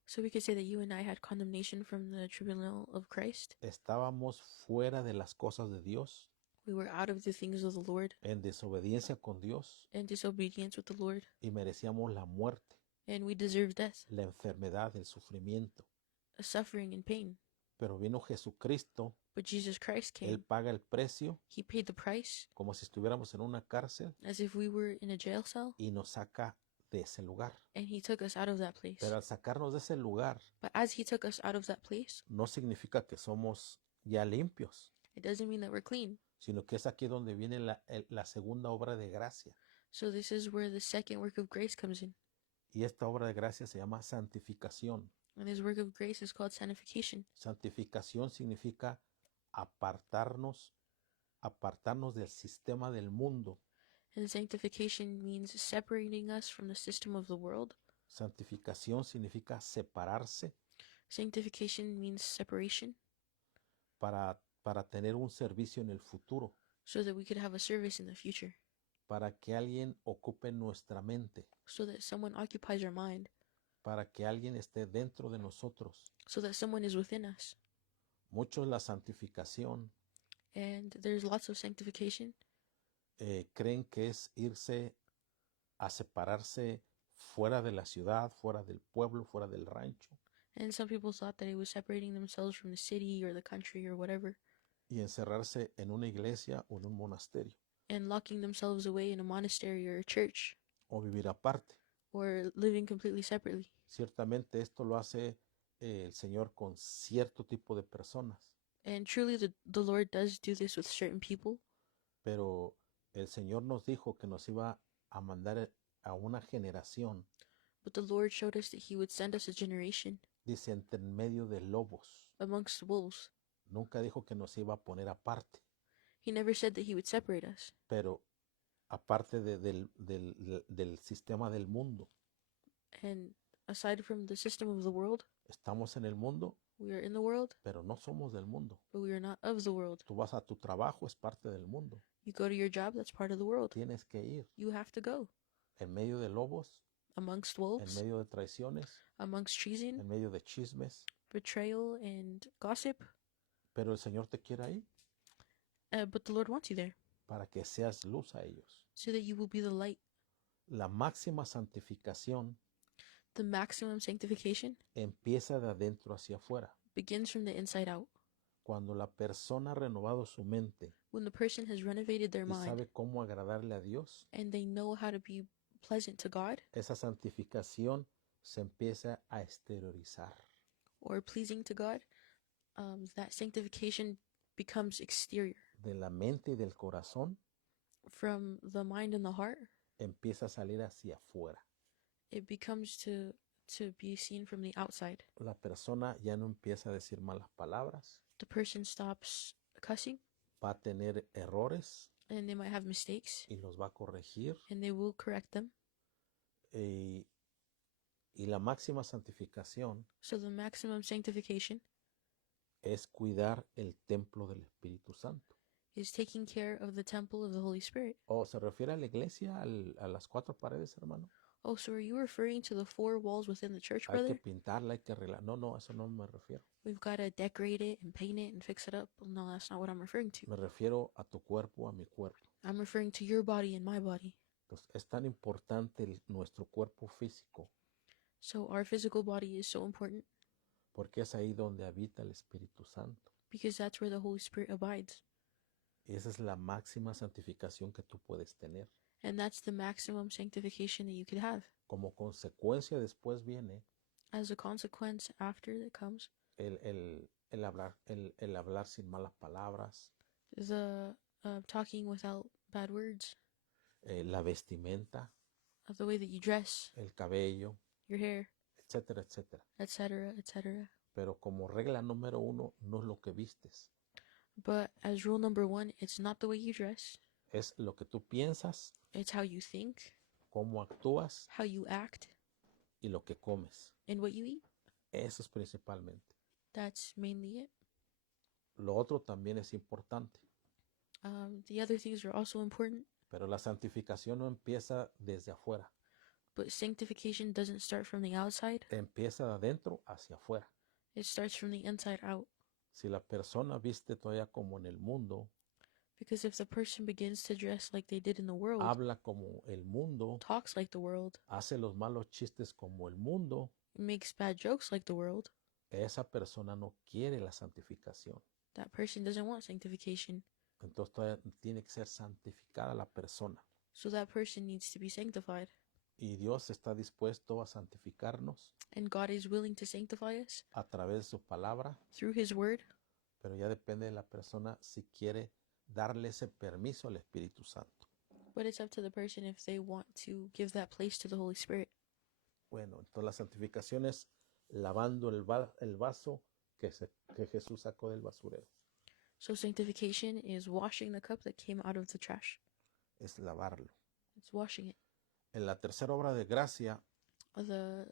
So we could say that you and I had condemnation from the tribunal of Christ. Estábamos fuera de las cosas de Dios, We were out of the things of the Lord, en desobediencia con Dios, in disobedience with the Lord, y merecíamos la muerte, and we deserved death, la enfermedad, el sufrimiento. suffering and pain. Pero vino Jesucristo, But Jesus Christ Él came. paga el precio, He paid the price como si estuviéramos en una cárcel, as if we were in a jail cell, y nos saca de ese lugar. and he took us out of that place. Pero al sacarnos de ese lugar, But as he took us out of that place, no significa que somos ya limpios, it doesn't mean that we're clean. sino que es aquí donde viene la segunda obra de gracia. So this is where the second work of grace comes in. Y esta obra de gracia se llama santificación. And this work of grace is called sanctification. Santificación significa apartarnos del sistema del mundo. And sanctification means separating us from the system of the world. Santificación significa separarse Sanctification means separation para tener un servicio en el futuro, so that we could have a service in the future, para que alguien ocupe nuestra mente, so that someone occupies our mind, para que alguien esté dentro de nosotros. so that someone is within us. Muchos la santificación And there's lots of sanctification. Creen que es irse a separarse fuera de la ciudad, fuera del pueblo, fuera del rancho, And some people thought that it was separating themselves from the city or the country or whatever, y encerrarse en una iglesia o en un monasterio, and locking themselves away in a monastery or a church, o vivir aparte. or living completely separately. Ciertamente esto lo hace el Señor con cierto tipo de personas, And truly the Lord does do this with certain people, pero el Señor nos dijo que nos iba a mandar a una generación, but the Lord showed us that he would send us a generation dice, entre medio de lobos. amongst wolves. Nunca dijo que nos iba a poner aparte, He never said that he would separate us, pero aparte del sistema del mundo. and aside from the system of the world, Estamos en el mundo, we are in the world, pero no somos del mundo. but we are not of the world. Tú vas a tu trabajo, es parte del mundo. You go to your job, that's part of the world. Tienes que ir You have to go en medio de lobos, amongst en wolves, medio de traiciones, amongst treason, en medio de chismes, betrayal, and gossip. pero el Señor te quiere ahí But the Lord wants you there para que seas luz a ellos. so that you will be the light. La máxima santificación The maximum sanctification empieza de adentro hacia afuera. begins from the inside out. Cuando la persona ha renovado su mente When the person has renovated their y mind sabe cómo agradarle a Dios, and they know how to be pleasant to God esa santificación se empieza a exteriorizar. or pleasing to God, that sanctification becomes exterior. de la mente y del corazón, From the mind and the heart, empieza a salir hacia afuera. it becomes to be seen from the outside. La persona ya no empieza a decir malas palabras, The person stops cussing, va a tener errores and they might have mistakes, y los va a corregir. and they will correct them. Y, y la máxima santificación So the maximum sanctification es cuidar el templo del Espíritu Santo. is taking care of the temple of the Holy Spirit. ¿O se refiere a la iglesia, a las cuatro paredes, hermano? Oh, so are you referring to the four walls within the church, Hay que brother? pintarla, hay que arreglar. No, no, a eso no me refiero. We've got to decorate it and paint it and fix it up. Well, no, that's not what I'm referring to. Me refiero a tu cuerpo, a mi cuerpo. I'm referring to your body and my body. Entonces, es tan importante nuestro cuerpo físico So our physical body is so important porque es ahí donde habita el Espíritu Santo. because that's where the Holy Spirit abides. Y esa es la máxima santificación que tú puedes tener. And that's the maximum sanctification that you could have. Como consecuencia después viene As a consequence, after that comes el hablar sin malas palabras, the talking without bad words, la vestimenta, the way that you dress, el cabello, your hair, etcétera, etcétera. etc., etc. Pero como regla número uno, no es lo que vistes, But as rule number one, it's not the way you dress, es lo que tú piensas, it's how you think, cómo actúas how you act, y lo que comes. and what you eat. Eso es principalmente. That's mainly it. Lo otro también es importante, The other things are also important, pero la santificación no empieza desde afuera, but sanctification doesn't start from the outside, empieza de adentro hacia afuera. it starts from the inside out. Si la persona viste todavía como en el mundo, Because if the person begins to dress like they did in the world, habla como el mundo, talks like the world, hace los malos chistes como el mundo, makes bad jokes like the world, esa persona no quiere la santificación. that person doesn't want sanctification. Entonces todavía tiene que ser santificada la persona. So that person needs to be sanctified. Y Dios está dispuesto a santificarnos And God is willing to sanctify us a través de su palabra, through His Word, pero ya depende de la persona si quiere darle ese permiso al Espíritu Santo. but it's up to the person if they want to give that place to the Holy Spirit. Bueno, entonces la santificación es lavando el vaso que Jesús sacó del basurero. So sanctification is washing the cup that came out of the trash. Es lavarlo. It's washing it. En la tercera obra de gracia The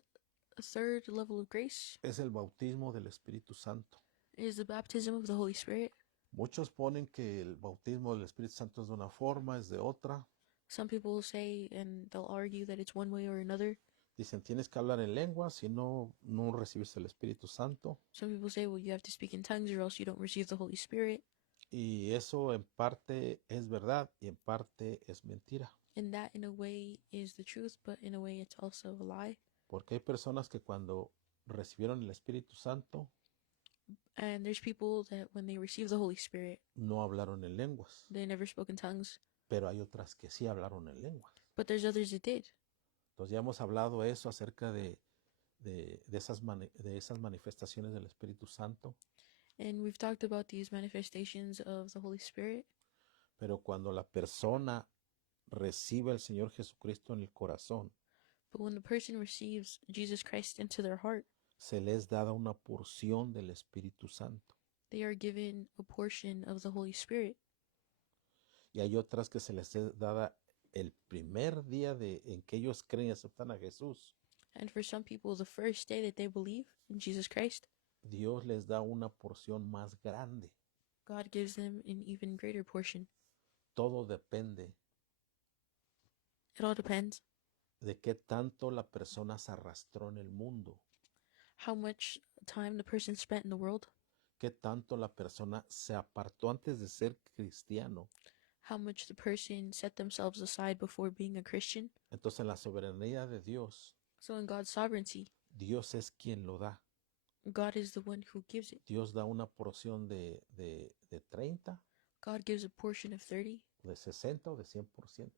third level of grace es el bautismo del Espíritu Santo. is the baptism of the Holy Spirit. Muchos ponen que el bautismo del Espíritu Santo es de una forma, es de otra. Some people say, and they'll argue that it's one way or another. Dicen, tienes que hablar en lengua, si no, no recibes el Espíritu Santo. Some people say, well, you have to speak in tongues or else you don't receive the Holy Spirit. Y eso en parte es verdad y en parte es mentira. And that, in a way, is the truth, but in a way, it's also a lie. Porque hay personas que cuando recibieron el Espíritu Santo And there's people that when they receive the Holy Spirit, no hablaron en lenguas, they never spoke in tongues. pero hay otras que sí hablaron en lenguas. But there's others that did. Entonces ya hemos hablado eso acerca de esas manifestaciones del Espíritu Santo. And we've talked about these manifestations of the Holy Spirit. Pero cuando la persona recibe al Señor Jesucristo en el corazón, But when the person receives Jesus Christ into their heart, se les da una porción del Espíritu Santo. they are given a portion of the Holy Spirit. Y hay otras que se les es dada el primer día en que ellos creen y aceptan a Jesús. And for some people, the first day that they believe in Jesus Christ, Dios les da una porción más grande. God gives them an even greater portion. Todo depende It all depends de qué tanto la persona se arrastró en el mundo, how much time the person spent in the world, qué tanto la persona se apartó antes de ser cristiano. how much the person set themselves aside before being a Christian. Entonces en la soberanía de Dios, So in God's sovereignty, Dios es quien lo da. God is the one who gives it. Dios da una porción de 30, God gives a portion of 30, de 60 o de 100%.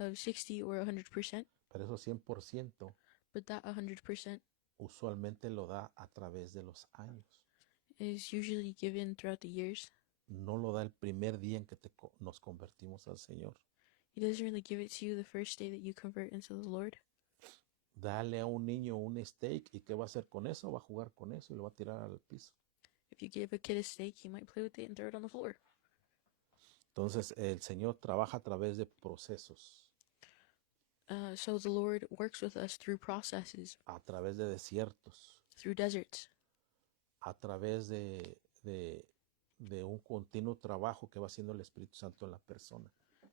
of 60, or 100%, Pero esos 100% but that 100% usualmente lo da a través de los años. is usually given throughout the years. No lo da el primer día en que nos convertimos al Señor. He doesn't really give it to you the first day that you convert into the Lord. Dale a un niño un steak y ¿qué va a hacer con eso? Va a jugar con eso y lo va a tirar al piso. If you give a kid a steak, he might play with it and throw it on the floor. Entonces el Señor trabaja a través de procesos, So the Lord works with us through processes, a través de desiertos, through deserts, a través de un continuo trabajo que va haciendo el Espíritu Santo en la persona.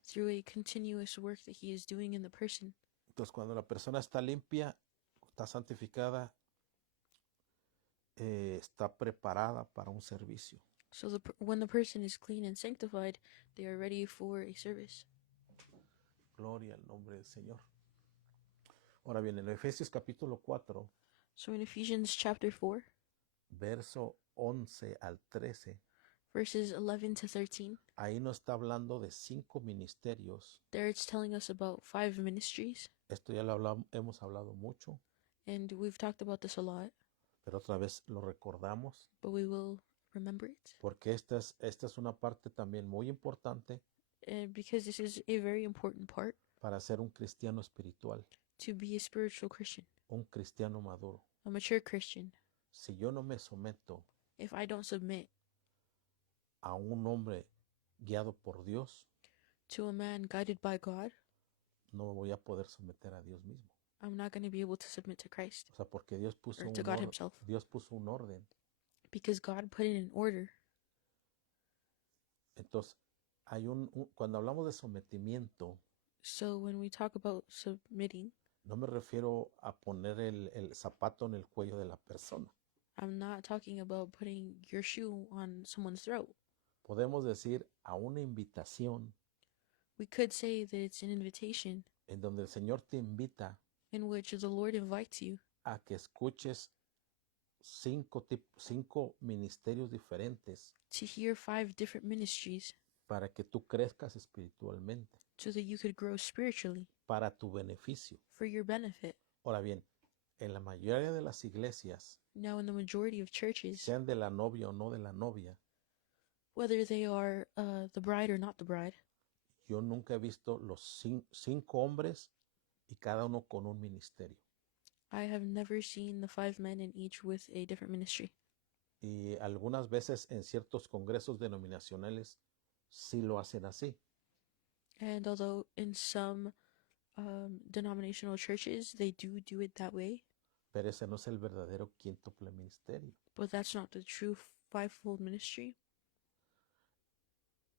through a continuous work that He is doing in the person. Entonces cuando la persona está limpia, está santificada, está preparada para un servicio. So when the person is clean and sanctified, they are ready for a service. Gloria al nombre del Señor. Ahora bien, en Efesios capítulo 4, So in Ephesians chapter 4, verso 11 al 13, verses 11 to 13, ahí no está hablando de 5 ministerios. there it's telling us about 5 ministries. Esto ya hemos hablado mucho, And we've talked about this a lot, pero otra vez lo recordamos, but we will remember it. porque esta es una parte también muy importante Because this is a very important part para ser un cristiano espiritual, to be a spiritual Christian, un cristiano maduro. a mature Christian. Si yo no me someto If I don't submit a un hombre guiado por Dios, to a man guided by God, no me voy a poder someter a Dios mismo. I'm not going to be able to submit to Christ O sea, porque Dios or to God Himself, puso un orden. because God put it in order. Entonces, cuando hablamos de sometimiento, So when we talk about submitting, no me refiero a poner el zapato en el cuello de la persona. I'm not talking about putting your shoe on someone's throat. Podemos decir a una invitación We could say that it's an invitation en donde el Señor te invita in which the Lord invites you a que escuches 5 ministerios diferentes to hear 5 different ministries para que tú crezcas espiritualmente, so that you could grow spiritually para tu beneficio. for your benefit. Ahora bien, en la mayoría de las iglesias, Now, in the majority of churches, sean de la novia o no de la novia, whether they are the bride or not the bride, yo nunca he visto los 5 hombres y cada uno con un ministerio. I have never seen the 5 men in each with a different ministry. Y algunas veces en ciertos congresos denominacionales sí lo hacen así. And although in some denominational churches they do it that way, Pero ese no es el verdadero quíntuple ministerio. but that's not the true fivefold ministry.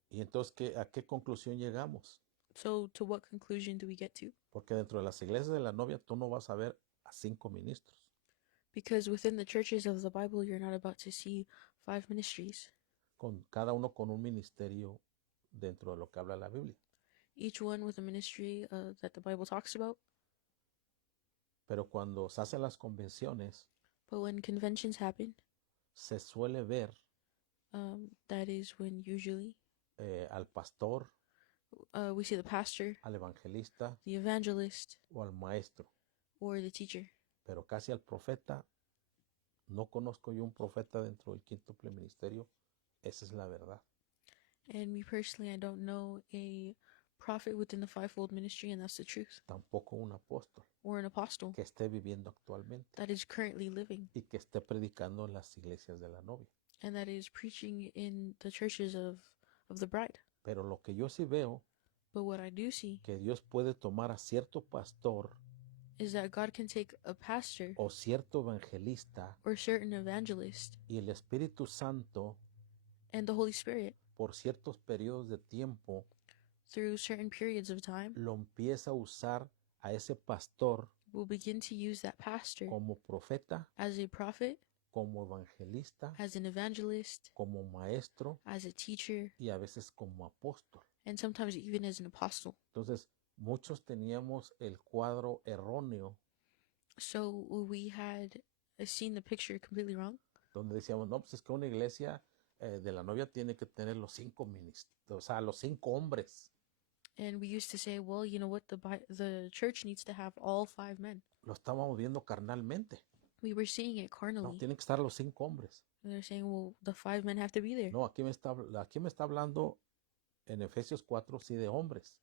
Y entonces, ¿a qué conclusión llegamos? So to what conclusion do we get to? Porque dentro de las iglesias de la novia tú no vas a ver a 5 ministros. Because within the churches of the Bible, you're not about to see 5 ministries, Cada uno con un ministerio dentro de lo que habla la Biblia. each one with a ministry that the Bible talks about. Pero cuando se hacen las convenciones, But when conventions happen, se suele ver that is when usually al pastor, we see the pastor, al evangelista the evangelist, o al maestro. or the teacher. Pero casi al profeta, no conozco yo un profeta dentro del quíntuple ministerio. Esa es la verdad. And me personally, I don't know a prophet within the fivefold ministry, and that's the truth. Tampoco un apóstol Or an apostle que esté viviendo actualmente that is currently living y que esté predicando en las iglesias de la novia. and that is preaching in the churches of the bride. Pero lo que yo sí veo, But what I do see que Dios puede tomar a cierto pastor is that God can take a pastor o cierto evangelista or certain evangelist y el Espíritu Santo and the Holy Spirit por ciertos periodos de tiempo through certain periods of time lo empieza a usar a ese pastor will begin to use that pastor como profeta, as a prophet, como evangelista, as an evangelist, como maestro as a teacher, y a veces como apóstol. and sometimes even as an apostle. Entonces, muchos teníamos el cuadro erróneo So we had seen the picture completely wrong, donde decíamos, no, pues es que una iglesia de la novia tiene que tener los 5 ministros, o sea, los 5 hombres. and we used to say, well, you know what, the church needs to have all 5 men. Lo estábamos viendo carnalmente. We were seeing it No, carnally. tienen que estar los 5 hombres. And they're saying, well, the 5 men have to be there. No, aquí me está hablando en Efesios 4, sí, de hombres.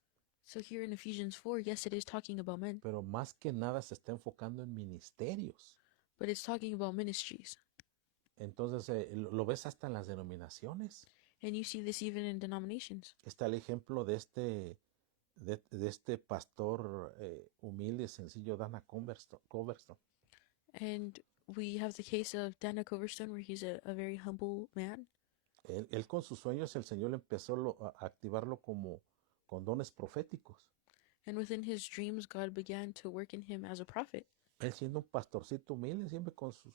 So here in Ephesians 4, yes, it is talking about men, Pero más que nada se está enfocando en ministerios. but it's talking about ministries. Entonces, lo ves hasta en las denominaciones. And you see this even in denominations. Está el ejemplo de este pastor humilde y sencillo, Dana Coverstone. And we have the case of Dana Coverstone, where he's a very humble man. Él con sus sueños, el Señor le empezó a activarlo con dones proféticos. And within his dreams, God began to work in him as a prophet. Él siendo un pastorcito humilde, siempre con sus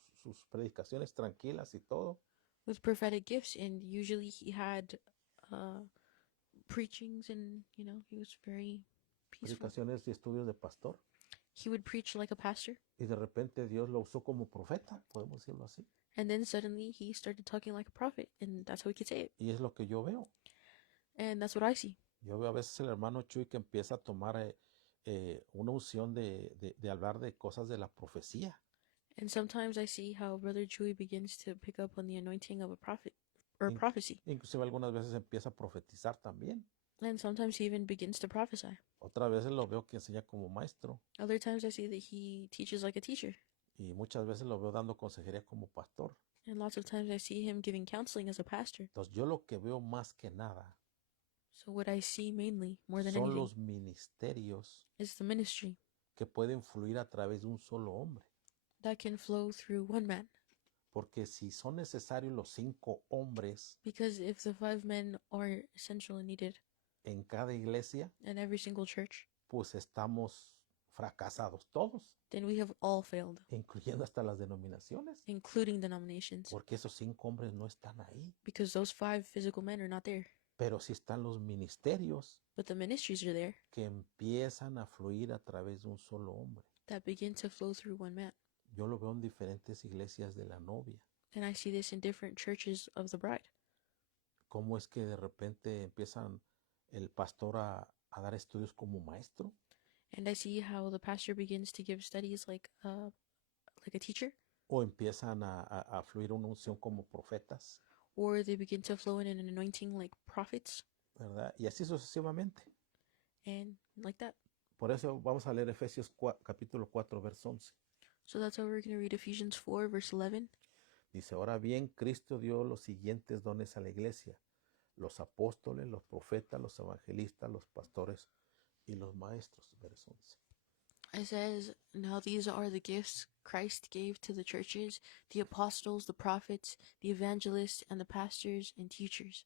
predicaciones tranquilas y todo. With prophetic gifts, and usually he had preachings, and he was very peaceful. Predicaciones y estudios de pastor. He would preach like a pastor, Y de repente Dios lo usó como profeta, podemos decirlo así. and then suddenly he started talking like a prophet, and that's how we could say it. Y es lo que yo veo. And that's what I see. Yo veo a veces el hermano Chuy que empieza a tomar una unción de hablar de cosas de la profecía. And sometimes I see how Brother Chewy begins to pick up on the anointing of a prophet or prophecy. Inclusive algunas veces empieza a profetizar también. And sometimes he even begins to prophesy. Otras veces lo veo que enseña como maestro. Other times I see that he teaches like a teacher. Y muchas veces lo veo dando consejería como pastor. And lots of times I see him giving counseling as a pastor. Entonces yo lo que veo más que nada So what I see mainly, more than son anything, los ministerios is the ministry que pueden fluir a través de un solo hombre. that can flow through one man. Porque si son necesarios los 5 hombres Because if the 5 men are essential and needed en cada iglesia, in every single church, pues estamos fracasados todos, then we have all failed, incluyendo hasta las denominaciones, including denominations. porque esos 5 hombres no están ahí. Because those 5 physical men are not there. Pero sí están los ministerios But the ministries are there que empiezan a fluir a través de un solo hombre. that begin to flow through one man. Yo lo veo en diferentes iglesias de la novia. And I see this in different churches of the bride. Cómo es que de repente empiezan el pastor a dar estudios como maestro. And I see how the pastor begins to give studies like a teacher, O empiezan a fluir una unción como profetas, or they begin to flow in an anointing like prophets, ¿verdad? Y así sucesivamente. and like that. Por eso vamos a leer Efesios capítulo 4, verso 11. So that's why we're going to read Ephesians 4, verse 11. Dice, ahora bien, Cristo dio los siguientes dones a la iglesia: los apóstoles, los profetas, los evangelistas, los pastores y los maestros. Verso 11. It says, now these are the gifts Christ gave to the churches, the apostles, the prophets, the evangelists, and the pastors and teachers.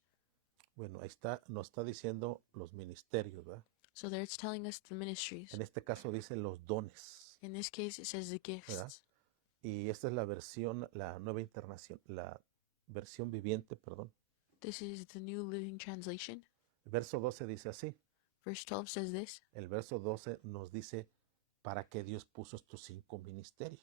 Bueno, ahí está, nos está diciendo los ministerios, ¿verdad? So there it's telling us the ministries. En este caso dice los dones, In this case, it says the gifts. ¿verdad? Y esta es la versión, la nueva internación, la versión viviente, perdón. This is the New Living Translation. El verso 12 dice así. Verse 12 says this. El verso 12 nos dice para qué Dios puso estos 5 ministerios.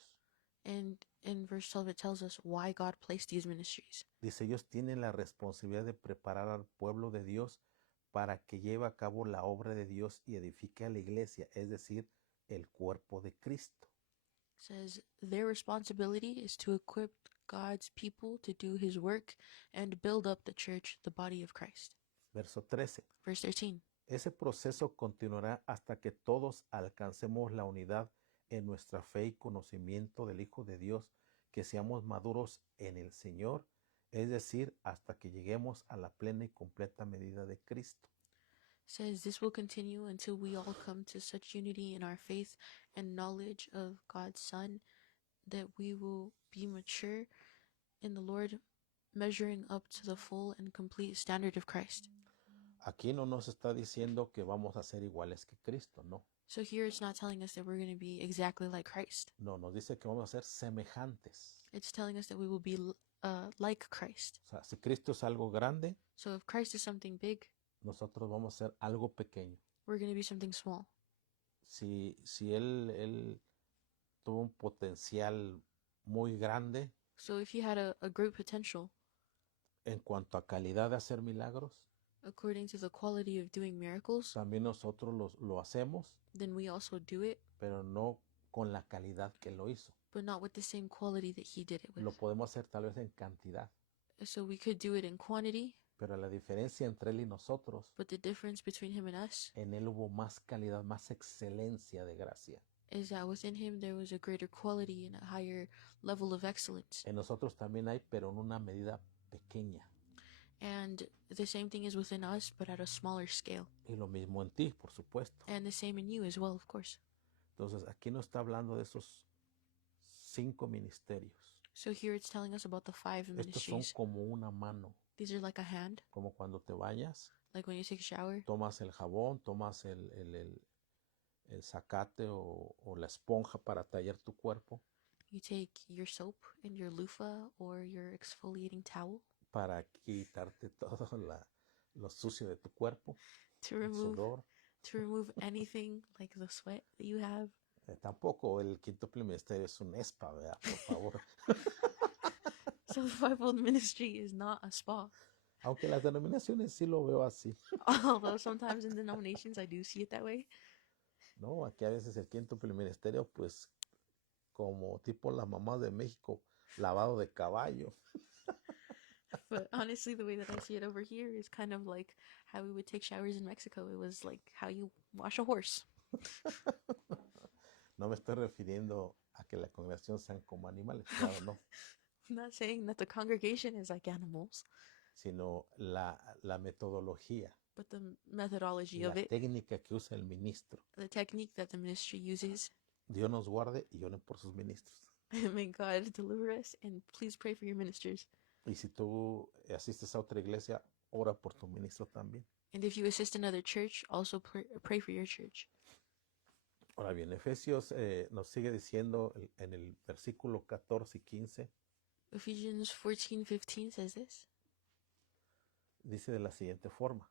And in verse 12, it tells us why God placed these ministries. Dice, ellos tienen la responsabilidad de preparar al pueblo de Dios para que lleve a cabo la obra de Dios y edifique a la iglesia, es decir, el cuerpo de Cristo. It says their responsibility is to equip God's people to do his work and build up the church, the body of Christ. Verso 13. Verse 13. Ese proceso continuará hasta que todos alcancemos la unidad en nuestra fe y conocimiento del Hijo de Dios, que seamos maduros en el Señor, es decir, hasta que lleguemos a la plena y completa medida de Cristo. Says this will continue until we all come to such unity in our faith and knowledge of God's Son, that we will be mature in the Lord, measuring up to the full and complete standard of Christ. Aquí no nos está diciendo que vamos a ser iguales que Cristo, no. So here it's not telling us that we're going to be exactly like Christ. No, nos dice que vamos a ser semejantes. It's telling us that we will be like Christ. O sea, si Cristo es algo grande, So if Christ is something big, nosotros vamos a ser algo pequeño. we're going to be something small. Si él tuvo un potencial muy grande So if he had a great potential en cuanto a calidad de hacer milagros, according to the quality of doing miracles, también nosotros lo hacemos, then we also do it, pero no con la calidad que lo hizo. but not with the same quality that he did it Lo with. podemos hacer tal vez en cantidad, So we could do it in quantity, pero la diferencia entre él y nosotros, but the difference between him and us en él hubo más calidad, más excelencia de gracia. is that within him there was a greater quality and a higher level of excellence. En nosotros también hay, pero en una medida pequeña. And the same thing is within us, but at a smaller scale. Y lo mismo en ti, por supuesto. And the same in you as well, of course. Entonces, aquí no está hablando de esos 5 ministerios. So here it's telling us about the 5 Estos son ministries. como una mano, These are like a hand, como cuando te bañas, like when you take a shower. tomas el jabón, tomas el zacate o la esponja para tallar tu cuerpo, You take your soap and your loofah or your exfoliating towel para quitarte todo lo sucio de tu cuerpo, to el remove sudor. anything like the sweat that you have. Tampoco el quintuple ministerio es un spa, ¿verdad? Por favor. So the fivefold ministry is not a spa. Aunque las denominaciones sí lo veo así. Although sometimes in denominations I do see it that way. No, aquí a veces el quintuple ministerio, pues, como tipo las mamás de México, lavado de caballo. But honestly, the way that I see it over here is kind of like how we would take showers in Mexico. It was like how you wash a horse. No me estoy refiriendo a que la congregación sean como animales, claro, no. I'm not saying that the congregation is like animals, Sino la metodología, but the methodology la of it, técnica que usa el ministro. the technique that the ministry uses. Dios nos guarde y oren por sus ministros. May God deliver us, and please pray for your ministers. Y si tú asistes a otra iglesia, ora por tu ministro también. And if you assist another church, also pray for your church. Ahora bien, Efesios nos sigue diciendo en el versículo 14 y 15, Ephesians 14:15 says this, dice de la siguiente forma.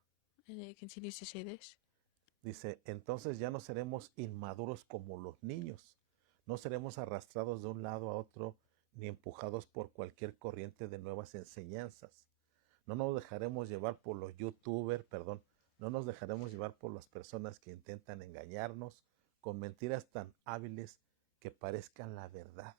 and it continues to say this. Dice, entonces ya no seremos inmaduros como los niños, no seremos arrastrados de un lado a otro ni empujados por cualquier corriente de nuevas enseñanzas. No nos dejaremos llevar por los youtubers, no nos dejaremos llevar por las personas que intentan engañarnos con mentiras tan hábiles que parezcan la verdad.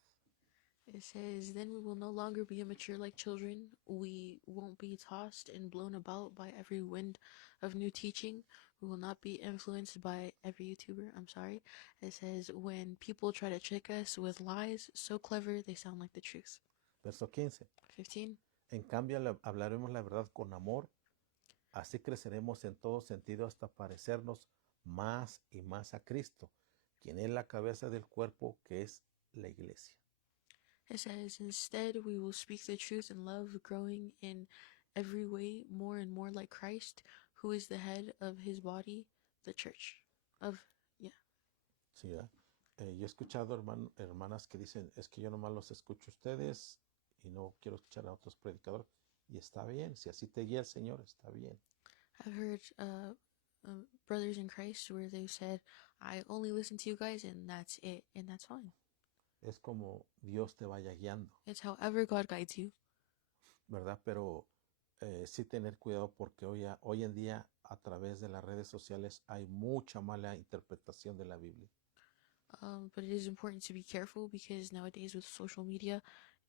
It says, then we will no longer be immature like children. We won't be tossed and blown about by every wind of new teaching. We will not be influenced by every YouTuber. It says, when people try to trick us with lies so clever they sound like the truth. Verso 15. 15. En cambio, hablaremos la verdad con amor, así creceremos en todo sentido hasta parecernos más y más a Cristo, quien es la cabeza del cuerpo que es la iglesia. It says, instead, we will speak the truth in love, growing in every way more and more like Christ, who is the head of his body, the church. Sí, yo he escuchado hermanas que dicen, es que yo nomás los escucho a ustedes y no quiero escuchar a otros predicadores. Y está bien, si así te guía el Señor, está bien. I've heard brothers in Christ where they said, I only listen to you guys and that's it, and that's fine. Es como Dios te vaya guiando, It's however God guides you. ¿verdad? Pero sí tener cuidado porque hoy en día a través de las redes sociales hay mucha mala interpretación de la Biblia. But it is important to be careful because nowadays with social media,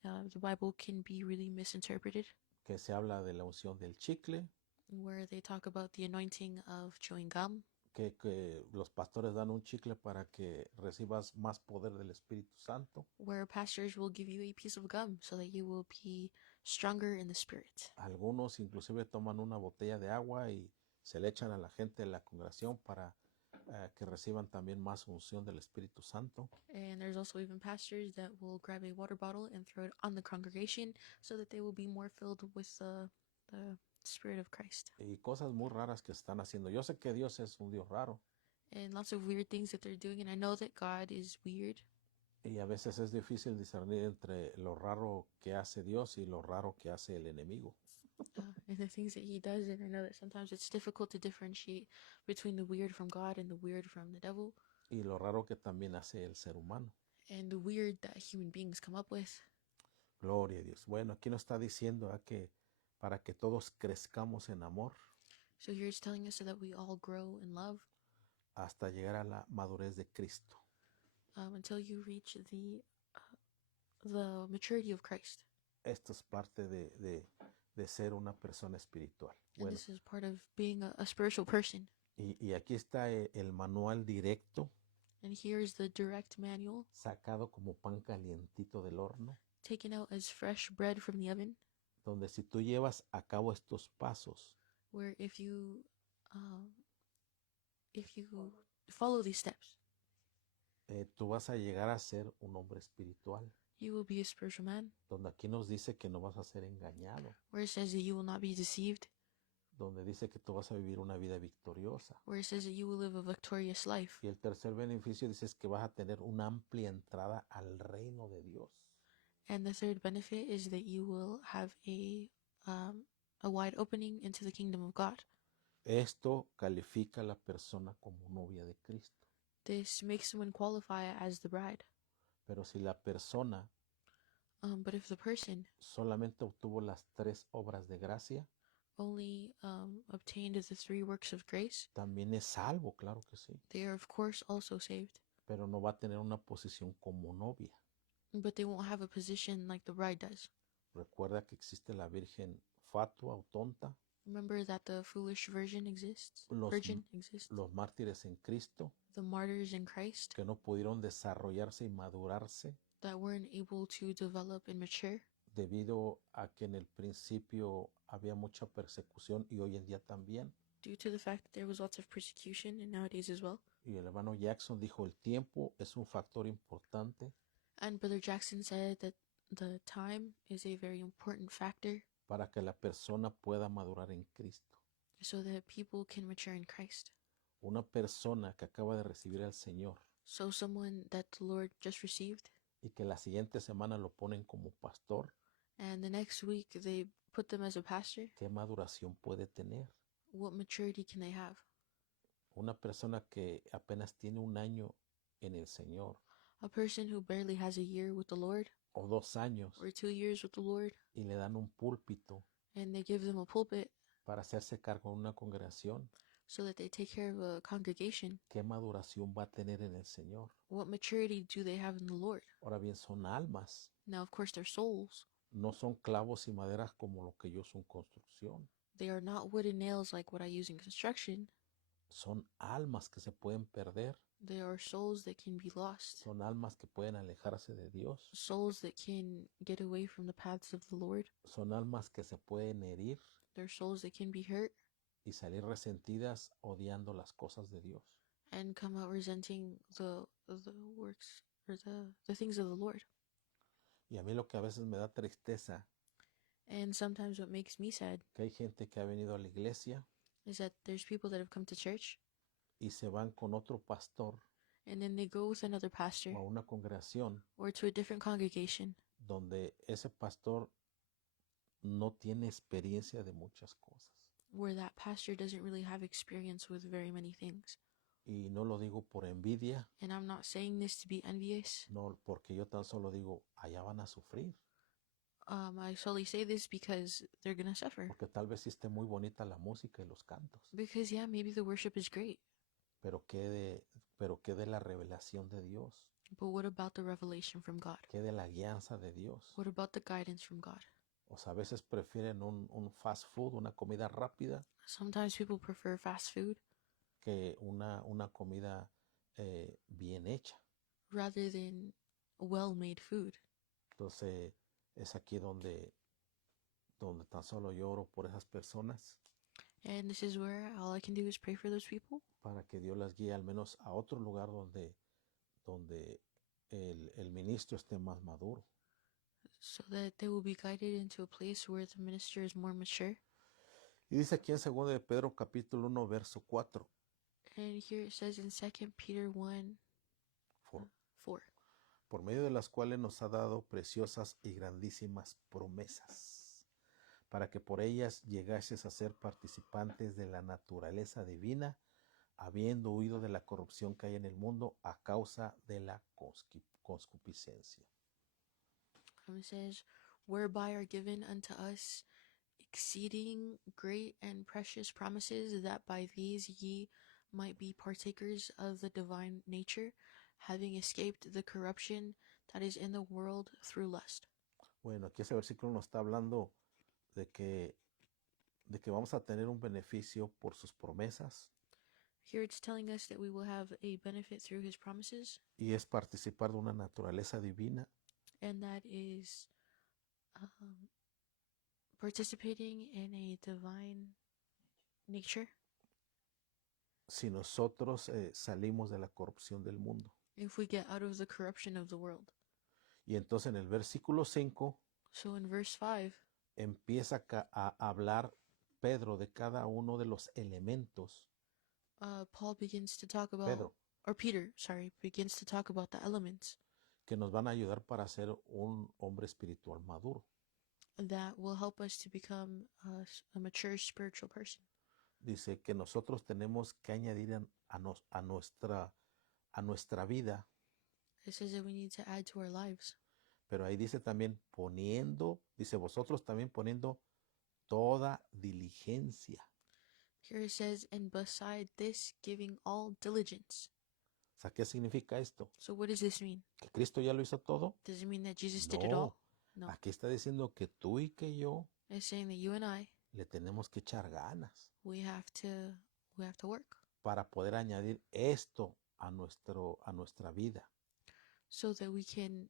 the Bible can be really misinterpreted. Que se habla de la unción del chicle, where they talk about the anointing of chewing gum, que los pastores dan un chicle para que recibas más poder del Espíritu Santo. where pastors will give you a piece of gum so that you will be stronger in the spirit. Algunos inclusive toman una botella de agua y se le echan a la gente de la congregación para que reciban también más unción del Espíritu Santo. And there's also even pastors that will grab a water bottle and throw it on the congregation so that they will be more filled with the Spirit of Christ. Y cosas muy raras que están haciendo. Yo sé que Dios es un Dios raro. And lots of weird things that they're doing. And I know that God is weird. Y a veces es difícil discernir entre lo raro que hace Dios y lo raro que hace el enemigo. And the things that he does. And I know that sometimes it's difficult to differentiate between the weird from God and the weird from the devil. Y lo raro que también hace el ser humano. And the weird that human beings come up with. Gloria a Dios. Bueno, aquí nos está diciendo que para que todos crezcamos en amor. So here it's telling us so that we all grow in love. Hasta llegar a la madurez de Cristo. Until you reach the the maturity of Christ. Esto es parte de ser una persona espiritual. And Bueno, this is part of being a spiritual person. y aquí está el manual directo, And here is the direct manual, sacado como pan calientito del horno, taken out as fresh bread from the oven, donde si tú llevas a cabo estos pasos, where if you follow these steps, tú vas a llegar a ser un hombre espiritual, you will be a spiritual man. donde aquí nos dice que no vas a ser engañado, Where it says that you will not be deceived, donde dice que tú vas a vivir una vida victoriosa. where it says that you will live a victorious life. Y el tercer beneficio dice es que vas a tener una amplia entrada al reino de Dios. And the third benefit is that you will have a wide opening into the kingdom of God. Esto califica a la persona como novia de Cristo. This makes someone qualify as the bride. Pero si la persona But if the person solamente obtuvo las 3 obras de gracia, only obtained the 3 works of grace, también es salvo, claro que sí. they are of course also saved. Pero no va a tener una posición como novia. But they won't have a position like the bride does. Recuerda que existe la virgen fatua o tonta, Remember that the foolish virgin exists. los mártires en Cristo, The martyrs in Christ que no pudieron desarrollarse y madurarse that weren't able to develop and mature debido a que en el principio había mucha persecución y hoy en día también. due to the fact that there was lots of persecution and nowadays as well. Y el hermano Jackson dijo, el tiempo es un factor importante And Brother Jackson said that the time is a very important factor para que la persona pueda madurar en Cristo. so that people can mature in Christ. Una persona que acaba de recibir al Señor So someone that the Lord just received, y que la siguiente semana lo ponen como pastor, and the next week they put them as a pastor, ¿qué maduración puede tener? what maturity can they have? Una persona que apenas tiene 1 año en el Señor A person who barely has a year with the Lord o 2 años or 2 years with the Lord, y le dan un púlpito and they give them a pulpit para hacerse cargo de una congregación, so that they take care of a congregation, ¿qué maduración va a tener en el Señor? what maturity do they have in the Lord? Ahora bien, son almas, Now, of course, they're souls. no son clavos y maderas como lo que yo uso en construcción. They are not wooden nails like what I use in construction. Son almas que se pueden perder, They are souls that can be lost, son almas que pueden alejarse de Dios, souls that can get away from the paths of the Lord. son almas que se pueden herir They're souls that can be hurt y salir resentidas odiando las cosas de Dios. and come out resenting the works or the things of the Lord. Y a mí lo que a veces me da tristeza, And sometimes what makes me sad que hay gente que ha venido a la iglesia is that there's people that have come to church y se van con otro pastor and then they go with another pastor o a una congregación or to a different congregation donde ese pastor no tiene experiencia de muchas cosas. where that pastor doesn't really have experience with very many things. Y no lo digo por envidia, And I'm not saying this to be envious. no, porque yo tan solo digo, allá van a sufrir, I solely say this because they're gonna suffer. porque tal vez sí esté muy bonita la música y los cantos, Because yeah, maybe the worship is great, pero qué de la revelación de Dios, but what about the revelation from God? qué de la guianza de Dios. What about the guidance from God? O sea, a veces prefieren un fast food, una comida rápida, Sometimes people prefer fast food que una comida bien hecha. rather than well-made food. Entonces es aquí donde tan solo lloro por esas personas And this is where all I can do is pray for those people para que Dios las guíe al menos a otro lugar donde el ministro esté más maduro. so that they will be guided into a place where the minister is more mature. Y dice aquí en 2 de Pedro capítulo 1 verso 4. And here it says in 2 Peter 1, 4. Por medio de las cuales nos ha dado preciosas y grandísimas promesas, para que por ellas llegases a ser participantes de la naturaleza divina, habiendo huido de la corrupción que hay en el mundo a causa de la concupiscencia. It says, whereby are given unto us exceeding great and precious promises, that by these ye might be partakers of the divine nature, having escaped the corruption that is in the world through lust. Bueno, aquí ese versículo nos está hablando de que, de que vamos a tener un beneficio por sus promesas Here it's telling us that we will have a benefit through his promises, y es participar de una naturaleza divina and that is participating in a divine nature si nosotros salimos de la corrupción del mundo. if we get out of the corruption of the world. Y entonces en el versículo 5 So in verse 5, empieza a hablar Pedro de cada uno de los elementos. Paul begins to talk about, Pedro, or Peter, sorry, begins to talk about the elements que nos van a ayudar para ser un hombre espiritual maduro. that will help us to become a mature spiritual person. Dice que nosotros tenemos que añadir a nuestra vida, It says that we need to add to our lives. pero ahí dice también dice vosotros también poniendo toda diligencia. Here it says, and beside this, giving all diligence. O sea, ¿qué significa esto? So what does this mean? ¿Que Cristo ya lo hizo todo? Does it mean that Jesus did it all? No, No. aquí está diciendo que tú y que yo It's saying that you and I, le tenemos que echar ganas we have to work para poder añadir esto a nuestra vida, so that we can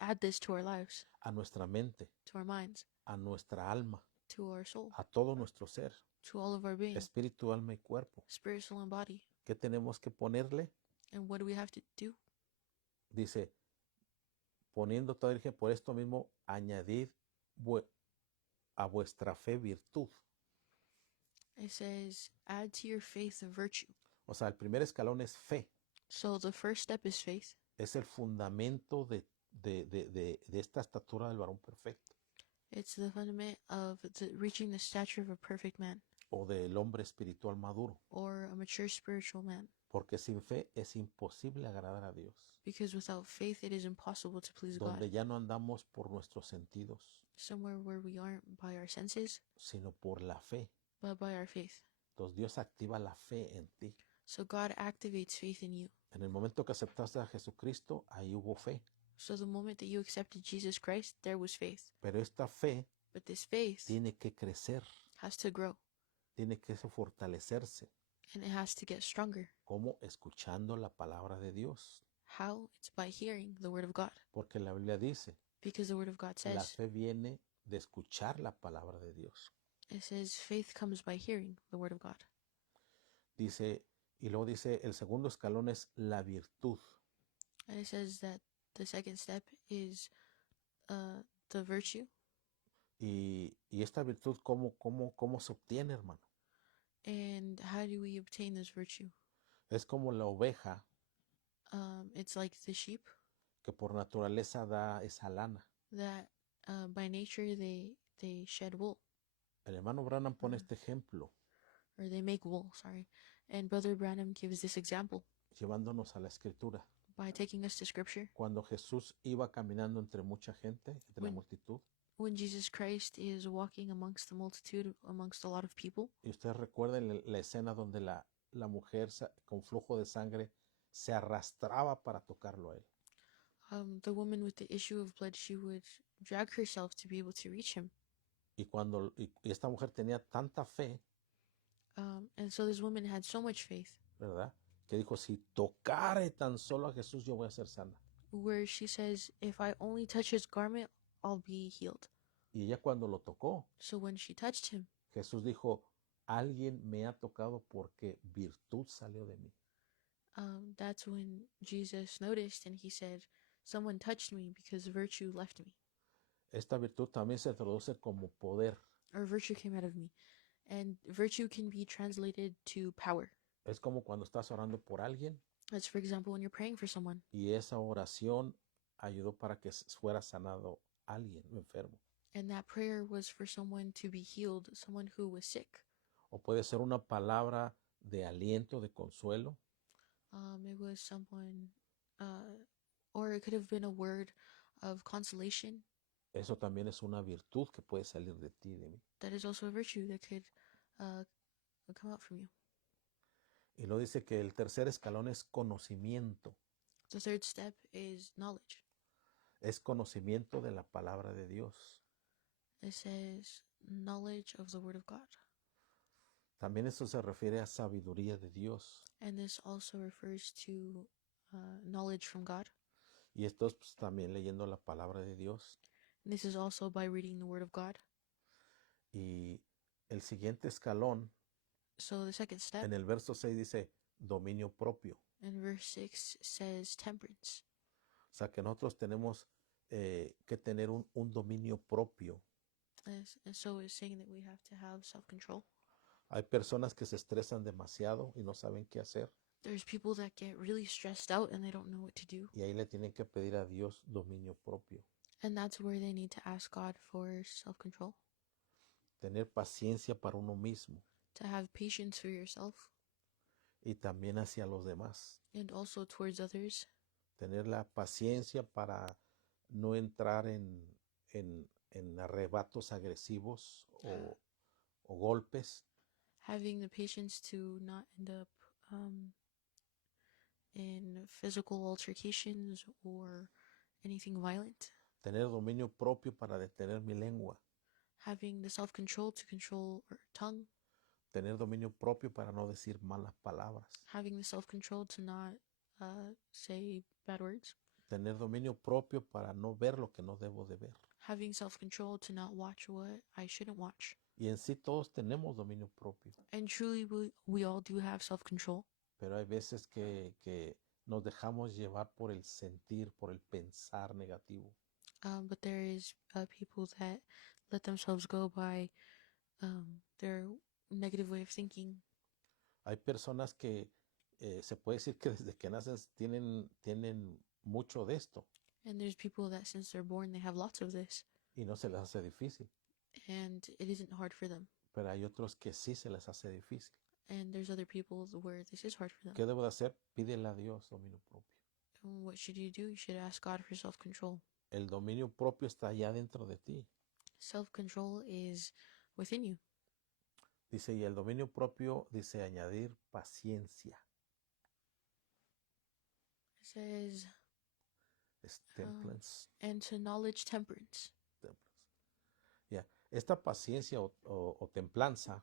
add this to our lives, a nuestra mente, to our minds, a nuestra alma, to our soul, a todo nuestro ser, to all of our being, espíritu, alma y cuerpo. spirit, soul, and body. ¿Qué tenemos que ponerle? And what do we have to do? Dice, poniendo toda diligencia, por esto mismo añadid a vuestra fe virtud. It says, add to your faith virtue. O sea, el primer escalón es fe. So the first step is faith. Es el fundamento de esta estatura del varón perfecto It's the fundament of reaching the stature of a perfect man, o del hombre espiritual maduro. or a mature spiritual man. Porque sin fe es imposible agradar a Dios. Because without faith, it is impossible to please Donde God. ya no andamos por nuestros sentidos, Somewhere where we aren't by our senses, sino por la fe. but by our faith. Entonces Dios activa la fe en ti. So God activates faith in you. En el momento que aceptaste a Jesucristo, ahí hubo fe. So the moment that you accepted Jesus Christ, there was faith. Pero esta fe But this faith tiene que crecer, has to grow, tiene que fortalecerse. and it has to get stronger. ¿Cómo? Escuchando la palabra de Dios. How? It's by hearing the word of God. Porque la Biblia dice, Because the word of God la says, fe viene de escuchar la palabra de Dios. it says faith comes by hearing the word of God. Dice, y luego dice, el segundo escalón es la virtud. And it says that the second step is the virtue. Y esta virtud, ¿cómo se obtiene, hermano? And how do we obtain this virtue? Es como la oveja It's like the sheep que por naturaleza da esa lana. that by nature they shed wool, El hermano Branham pone este ejemplo, or they make wool, sorry. And Brother Branham gives this example llevándonos a la escritura. by taking us to scripture. Cuando Jesús iba caminando entre mucha gente, entre la When- multitud, When Jesus Christ is walking amongst the multitude, amongst a lot of people, y ustedes recuerden la escena donde la mujer con flujo de sangre se arrastraba para tocarlo a él. the woman with the issue of blood, she would drag herself to be able to reach him. Y esta mujer tenía tanta fe, And so this woman had so much faith, ¿verdad? Que dijo, si tocare tan solo a Jesús, yo voy a ser sana. where she says, if I only touch his garment, I'll be healed. Y ella cuando lo tocó, So when she touched him, Jesús dijo, alguien me ha tocado porque virtud salió de mí. that's when Jesus noticed and he said, someone touched me because virtue left me, Esta virtud también se traduce como poder. or virtue came out of me. And virtue can be translated to power. Es como cuando estás orando por alguien That's, for example, when you're praying for someone, y esa oración ayudó para que fuera sanado alguien enfermo. and that prayer was for someone to be healed, someone who was sick. O puede ser una palabra de aliento, de consuelo. It was someone, or it could have been a word of consolation. Eso también es una virtud que puede salir de ti y de mí. That is also a virtue that could come out from you. Y lo dice que el tercer escalón es conocimiento. The third step is knowledge. Es conocimiento de la palabra de Dios. It says knowledge of the Word of God. También eso se refiere a sabiduría de Dios. And this also refers to knowledge from God. Y esto es pues, también leyendo la palabra de Dios. And this is also by reading the Word of God. Y el siguiente escalón, So the second step en el verso 6 dice dominio propio. in verse 6 says temperance. O sea que nosotros tenemos que tener un dominio propio. And so it's saying that we have to have self-control. Hay personas que se estresan demasiado y no saben qué hacer. There's people that get really stressed out and they don't know what to do. Y ahí le tienen que pedir a Dios dominio propio. And that's where they need to ask God for self-control. Tener paciencia para uno mismo To have patience for yourself y también hacia los demás. and also towards others. Tener la paciencia para no entrar en arrebatos agresivos o golpes. Having the patience to not end up in physical altercations or anything violent. Tener dominio propio para detener mi lengua. Having the self-control to control our tongue. Tener dominio propio para no decir malas palabras. Having the self-control to not say bad words. Tener dominio propio para no ver lo que no debo de ver. Having self-control to not watch what I shouldn't watch. Y en sí todos tenemos dominio propio. And truly we all do have self-control. Pero hay veces que nos dejamos llevar por el sentir, por el pensar negativo. But there is people that let themselves go by their negative way of thinking. Hay personas que se puede decir que desde que nacen tienen mucho de esto. And there's people that since they're born, they have lots of this. Y no se les hace difícil. And it isn't hard for them. Pero hay otros que sí se les hace difícil. And there's other people where this is hard for them. ¿Qué debo de hacer? Pídele a Dios dominio propio. And what should you do? You should ask God for self-control. El dominio propio está allá dentro de ti. Self-control is within you. Dice, y el dominio propio dice añadir paciencia. It says, Es temperance. and to knowledge temperance. Yeah. Esta paciencia o templanza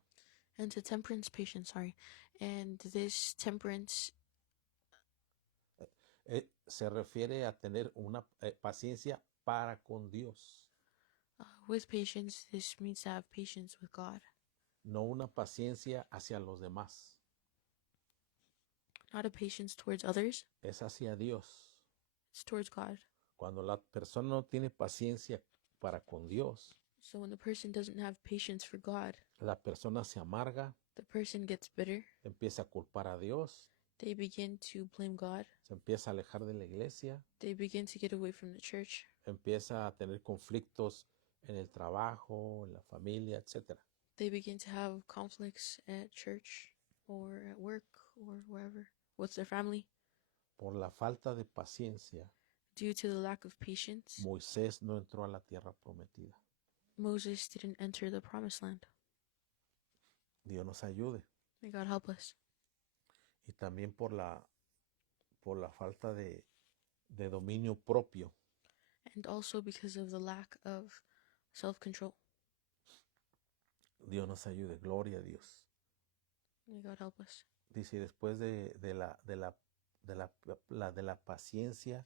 And to temperance, patience, sorry. And this temperance se refiere a tener una paciencia para con Dios. with patience, this means to have patience with God. No una paciencia hacia los demás. Not a patience towards others, Es hacia Dios. it's towards God. Cuando la persona no tiene paciencia para con Dios, So when the person doesn't have patience for God, la persona se amarga, the person gets bitter. empieza a culpar a Dios, They begin to blame God. se empieza a alejar de la iglesia, They begin to get away from the church. empieza a tener conflictos en el trabajo, en la familia, etc. They begin to have conflicts at church or at work or wherever with their family. Por la falta de paciencia, Due to the lack of patience, Moisés no entró a la tierra prometida. Moses didn't enter the promised land. Dios nos ayude. May God help us. Y también por la falta de dominio propio. And also because of the lack of self-control. Dios nos ayude. Gloria a Dios. May God help us. Dice, después de la paciencia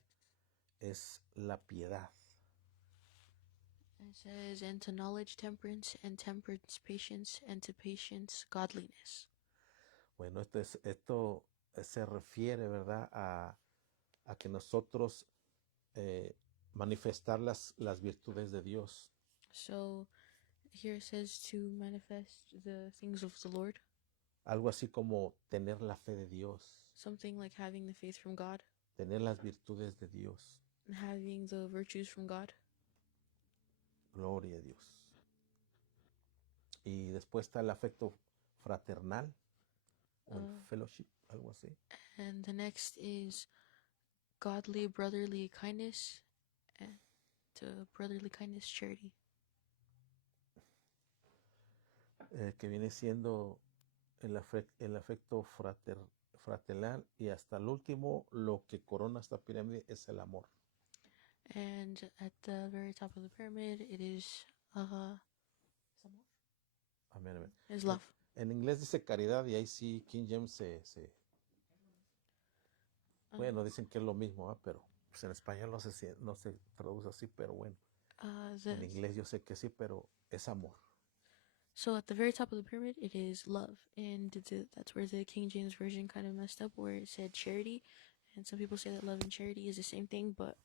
es la piedad. It says, and to knowledge temperance, and temperance patience, and to patience godliness. Bueno, esto se refiere, ¿verdad?, a que nosotros manifestar las virtudes de Dios. So here it says to manifest the things of the Lord. Algo así como tener la fe de Dios. Something like having the faith from God. Tener las virtudes de Dios. Having the virtues from God. Gloria a Dios. Y después está el afecto fraternal. O el fellowship, algo así. And the next is godly brotherly kindness and to brotherly kindness charity. Que viene siendo el afecto fraternal y hasta el último, lo que corona esta pirámide es el amor. And at the very top of the pyramid, it is Amén, amén. is love. En inglés dice caridad y ahí sí King James bueno, dicen que es lo mismo, ¿ah? Pero pues en español no sé si no se traduce así, pero bueno. En inglés yo sé que sí, pero es amor. So at the very top of the pyramid, it is love, and that's where the King James version kind of messed up, where it said charity, and some people say that love and charity is the same thing, but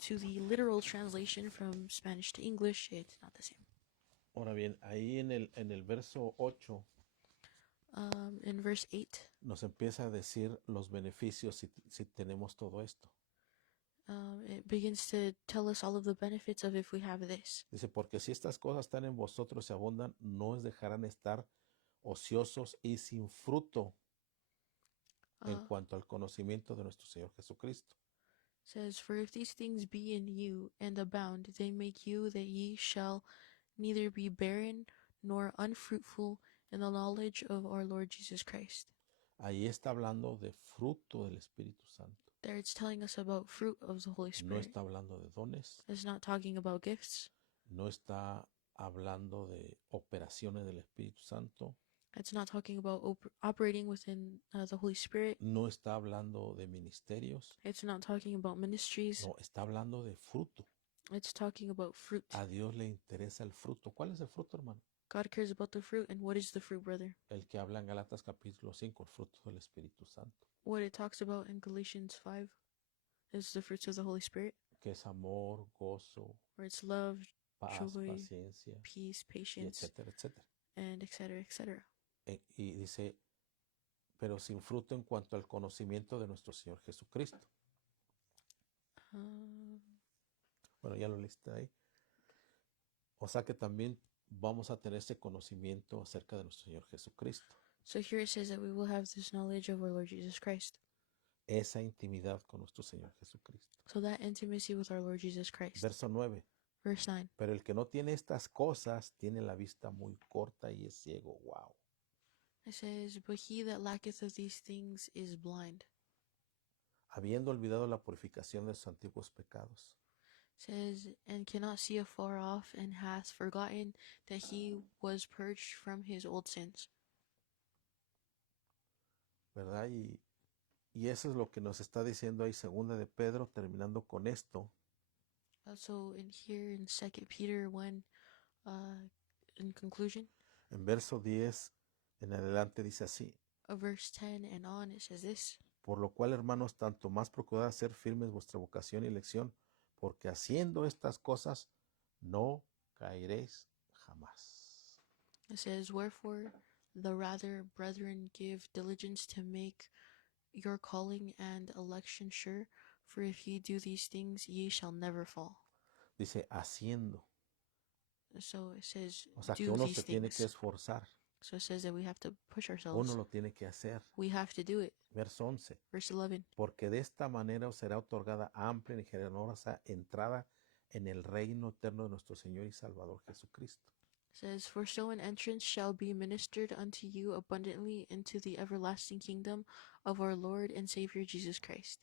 to the literal translation from Spanish to English, it's not the same. Ahora bien, ahí en el verso 8 in verse 8, nos empieza a decir los beneficios si tenemos todo esto. it begins to tell us all of the benefits of if we have this. Dice, porque si estas cosas están en vosotros y abundan, no os dejarán estar ociosos y sin fruto en cuanto al conocimiento de nuestro Señor Jesucristo. Says, for if these things be in you and abound, they make you that ye shall neither be barren nor unfruitful in the knowledge of our Lord Jesus Christ. Ahí está hablando de fruto del Espíritu Santo. There it's telling us about fruit of the Holy Spirit. No está hablando de dones. It's not talking about gifts. No está hablando de operaciones del Espíritu Santo. It's not talking about operating within the Holy Spirit. No está hablando de ministerios. It's not talking about ministries. No, está hablando de fruto. It's talking about fruit. A Dios le interesa el fruto. ¿Cuál es el fruto, hermano? God cares about the fruit. And what is the fruit, brother? El que habla en Gálatas capítulo 5, el fruto del Espíritu Santo. What it talks about in Galatians 5 is the fruits of the Holy Spirit. Que es amor, gozo, where it's love, paz, joy, paciencia, peace, y patience, etcétera, etcétera. and etc., etc. Y dice, pero sin fruto en cuanto al conocimiento de nuestro Señor Jesucristo. Bueno, ya lo leíste ahí. O sea que también vamos a tener ese conocimiento acerca de nuestro Señor Jesucristo. So here it says that we will have this knowledge of our Lord Jesus Christ. Esa intimidad con nuestro Señor Jesucristo. So that intimacy with our Lord Jesus Christ. Verso 9. Verse 9. Pero el que no tiene estas cosas tiene la vista muy corta y es ciego. Wow. It says, but he that lacketh of these things is blind. Habiendo olvidado la purificación de sus antiguos pecados. It says, and cannot see afar off, and hath forgotten that he was purged from his old sins. ¿Verdad? Y eso es lo que nos está diciendo ahí segunda de Pedro, terminando con esto. Also in here in 2 Peter 1, in conclusion. En verso 10 en adelante dice así. Verse 10 and on it says this. Por lo cual, hermanos, tanto más procurad hacer firmes vuestra vocación y elección, porque haciendo estas cosas no caeréis jamás. It says, wherefore the rather, brethren, give diligence to make your calling and election sure, for if ye do these things, ye shall never fall. Dice, haciendo. So it says, O sea, que do uno these se tiene things. que esforzar. So it says that we have to push ourselves. Uno lo tiene que hacer. We have to do it. Verso 11. Verse 11. Porque de esta manera os será otorgada amplia y generosa entrada en el reino eterno de nuestro Señor y Salvador Jesucristo. It says, for so an entrance shall be ministered unto you abundantly into the everlasting kingdom of our Lord and Savior Jesus Christ.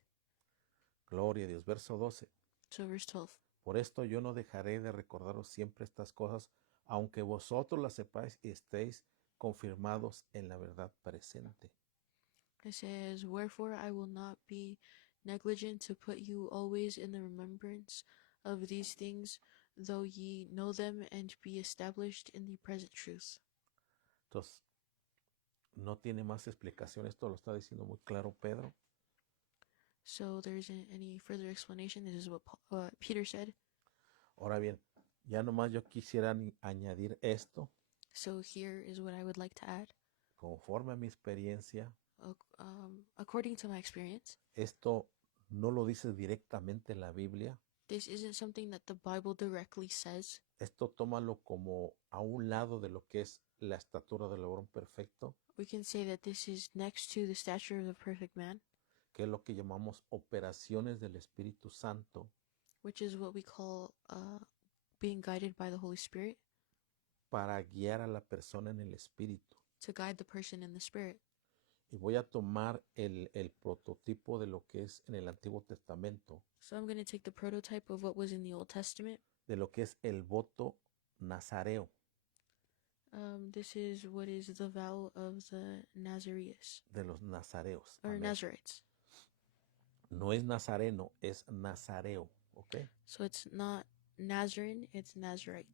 Gloria a Dios. Verso 12. So verse 12. Por esto yo no dejaré de recordaros siempre estas cosas, aunque vosotros las sepáis y estéis confirmados en la verdad presente. It says, wherefore I will not be negligent to put you always in the remembrance of these things, though ye know them and be established in the present truth. Entonces, no tiene más explicación. Esto lo está diciendo muy claro Pedro. So there isn't any further explanation. This is what Peter said. Ahora bien, ya nomás yo quisiera añadir esto. So here is what I would like to add. Conforme a mi experiencia, according to my experience, esto no lo dice directamente en la Biblia. This isn't something that the Bible directly says. Esto tómalo como a un lado de lo que es la estatura del varón perfecto. We can say that this is next to the stature of the perfect man, que es lo que llamamos operaciones del Espíritu Santo, which is what we call being guided by the Holy Spirit, para guiar a la persona en el Espíritu. to guide the person in the Spirit. Y voy a tomar el prototipo de lo que es en el Antiguo Testamento, So I'm going to take the prototype of what was in the Old Testament. de lo que es el voto nazareo, This is what is the vow of the Nazarees de los nazareos. or Amén. Nazarites. No es nazareno, es nazareo, ¿ok? So it's not Nazarene, it's Nazarite.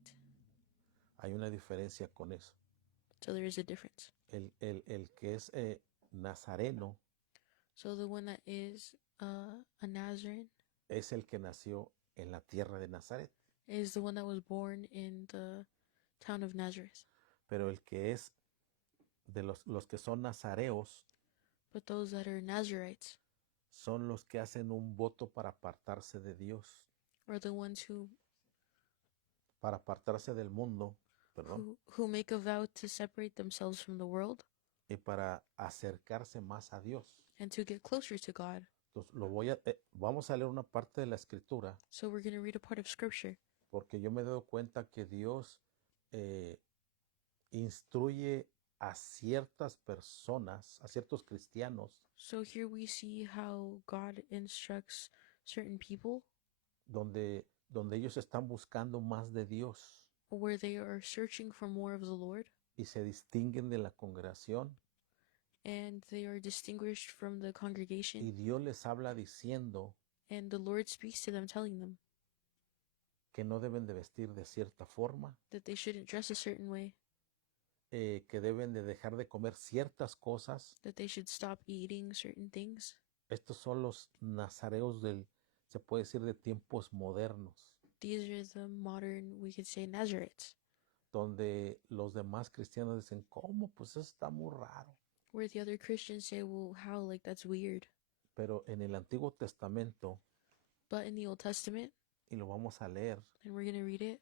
Hay una diferencia con eso. So there is a difference. El que es nazareno So the one that is a Nazarene es el que nació en la tierra de Nazaret, is the one that was born in the town of Nazareth. pero el que es de los que son nazareos But those that are Nazarites son los que hacen un voto para apartarse de Dios, are the ones para apartarse del mundo, perdón, who make a vow to separate themselves from the world y para acercarse más a Dios. and to get closer to God. Entonces vamos a leer una parte de la escritura, So we're going to read a part of scripture porque yo me he dado cuenta que Dios instruye a ciertas personas, a ciertos cristianos, So here we see how God instructs certain people donde ellos están buscando más de Dios where they are searching for more of the Lord y se distinguen de la congregación, and they are distinguished from the y congregation, Dios les habla diciendo and the Lord speaks to them, telling them que no deben de vestir de cierta forma, that they shouldn't dress a certain way, que deben de dejar de comer ciertas cosas. that they should stop eating certain things. Estos son los nazareos se puede decir, de tiempos modernos, These are the modern, we could say, Nazarites, donde los demás cristianos dicen, ¿cómo? Pues eso está muy raro. where the other Christians say, well, how? Like, that's weird. Pero en el Antiguo Testamento, But in the Old Testament, y lo vamos a leer, and we're going to read it,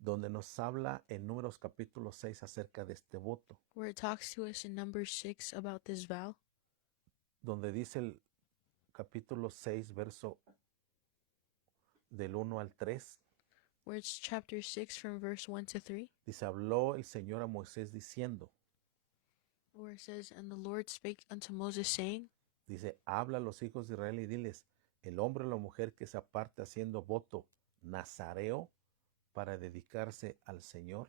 donde nos habla en Números capítulo 6 acerca de este voto, where it talks to us in Numbers 6 about this vow, donde dice el capítulo 6, verso del 1 al 3, where it's chapter 6 from verse 1 to 3, dice, habló el Señor a Moisés diciendo, where it says, And the Lord spake unto Moses, saying, dice, habla a los hijos de Israel y diles, el hombre o la mujer que se aparte haciendo voto nazareo para dedicarse al Señor,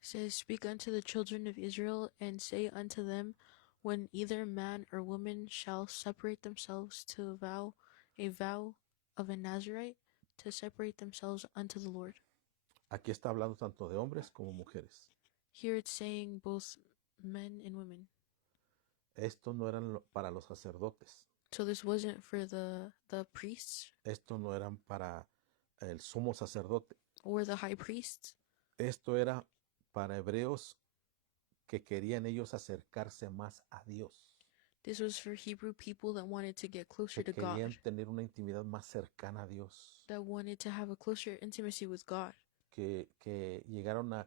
says, Speak unto the children of Israel, and say unto them, When either man or woman shall separate themselves to a vow of a Nazarite, to separate themselves unto the Lord. aquí está hablando tanto de hombres como mujeres. Here it's saying both men and women. Estos no eran para los sacerdotes, So this wasn't for the priests estos no eran para el sumo sacerdote, or the high priests. esto era para hebreos que querían ellos acercarse más a Dios, This was for Hebrew people that wanted to get closer que to God, querían tener una intimidad más cercana a Dios, that wanted to have a closer intimacy with God, que llegaron a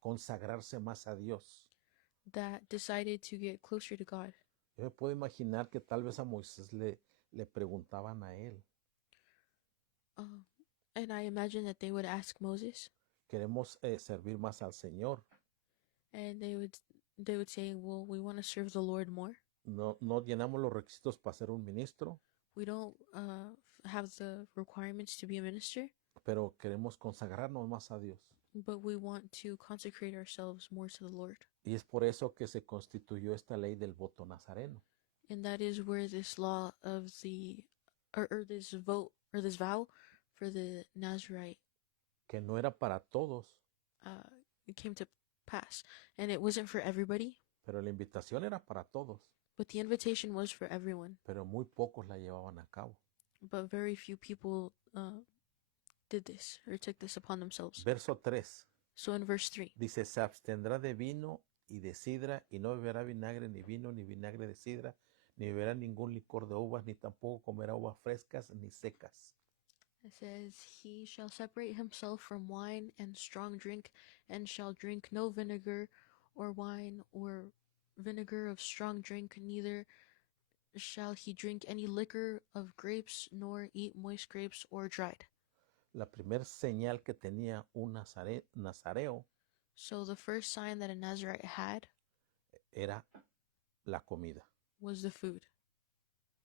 consagrarse más a Dios. that decided to get closer to God. Yo me puedo imaginar que tal vez a Moisés le preguntaban a él, And I imagine that they would ask Moses, queremos servir más al Señor, and they would say, well, we want to serve the Lord more. no llenamos los requisitos para ser un ministro, We don't have the requirements to be a minister, pero queremos consagrarnos más a Dios. but we want to consecrate ourselves more to the Lord. Y es por eso que se constituyó esta ley del voto nazareno. And that is where this law of or this vote or this vow for the Nazarite Que no era para todos, it came to pass. And it wasn't for everybody, pero la invitación era para todos, but the invitation was for everyone. pero muy pocos la llevaban a cabo. But very few people did this or took this upon themselves. Verso 3 So in verse 3, dice, se abstendrá de vino y de sidra, y no beberá vinagre ni vino ni vinagre de sidra, ni beberá ningún licor de uvas, ni tampoco comerá uvas frescas ni secas. it says, He shall separate himself from wine and strong drink, and shall drink no vinegar or wine or vinegar of strong drink, neither shall he drink any liquor of grapes, nor eat moist grapes or dried. La primer señal que tenía un nazareo So the first sign that a Nazarite had era la comida. was the food.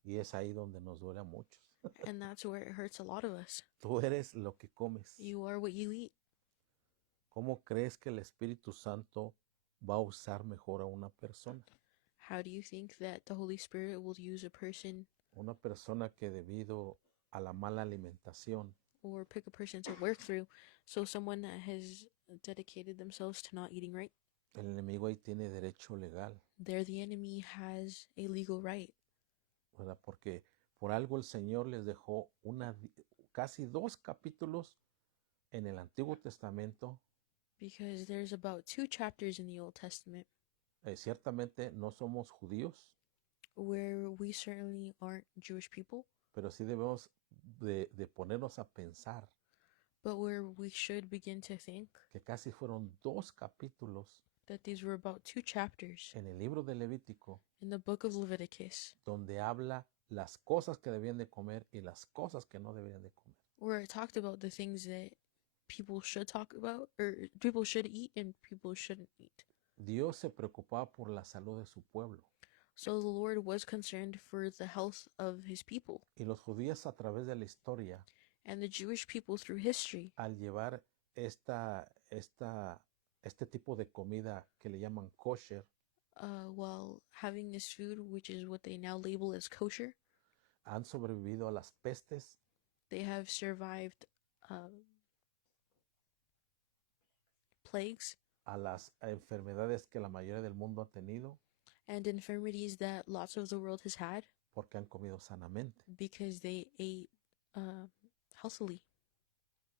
Y es ahí donde nos duele a muchos. And that's where it hurts a lot of us. Tú eres lo que comes. You are what you eat. ¿Cómo crees que el Espíritu Santo va a usar mejor a una persona? How do you think that the Holy Spirit will use a person Una persona que debido a la mala alimentación, or pick a person to work through? So someone that has dedicated themselves to not eating right, el enemigo ahí tiene derecho legal, there the enemy has a legal right. ¿verdad? Porque por algo el Señor les dejó casi 2 capítulos en el Antiguo Testamento. Because there's about 2 chapters in the Old Testament Ciertamente no somos judíos, where we certainly aren't Jewish people, pero sí debemos de ponernos a pensar but where we should begin to think que casi fueron 2 capítulos that these were about 2 chapters en el libro de Levítico in the book of Leviticus donde habla las cosas que debían de comer y las cosas que no deberían de comer. where it talked about the things that people should talk about, or people should eat and people shouldn't eat. Dios se preocupaba por la salud de su pueblo. So the Lord was concerned for the health of his people. Y los judíos a través de la historia, And the Jewish people through history, al llevar este tipo de comida que le llaman kosher, while having this food, which is what they now label as kosher, han sobrevivido a las pestes, they have survived plagues a las enfermedades que la mayoría del mundo ha tenido, and infirmities that lots of the world has had porque han comido sanamente. because they ate healthily.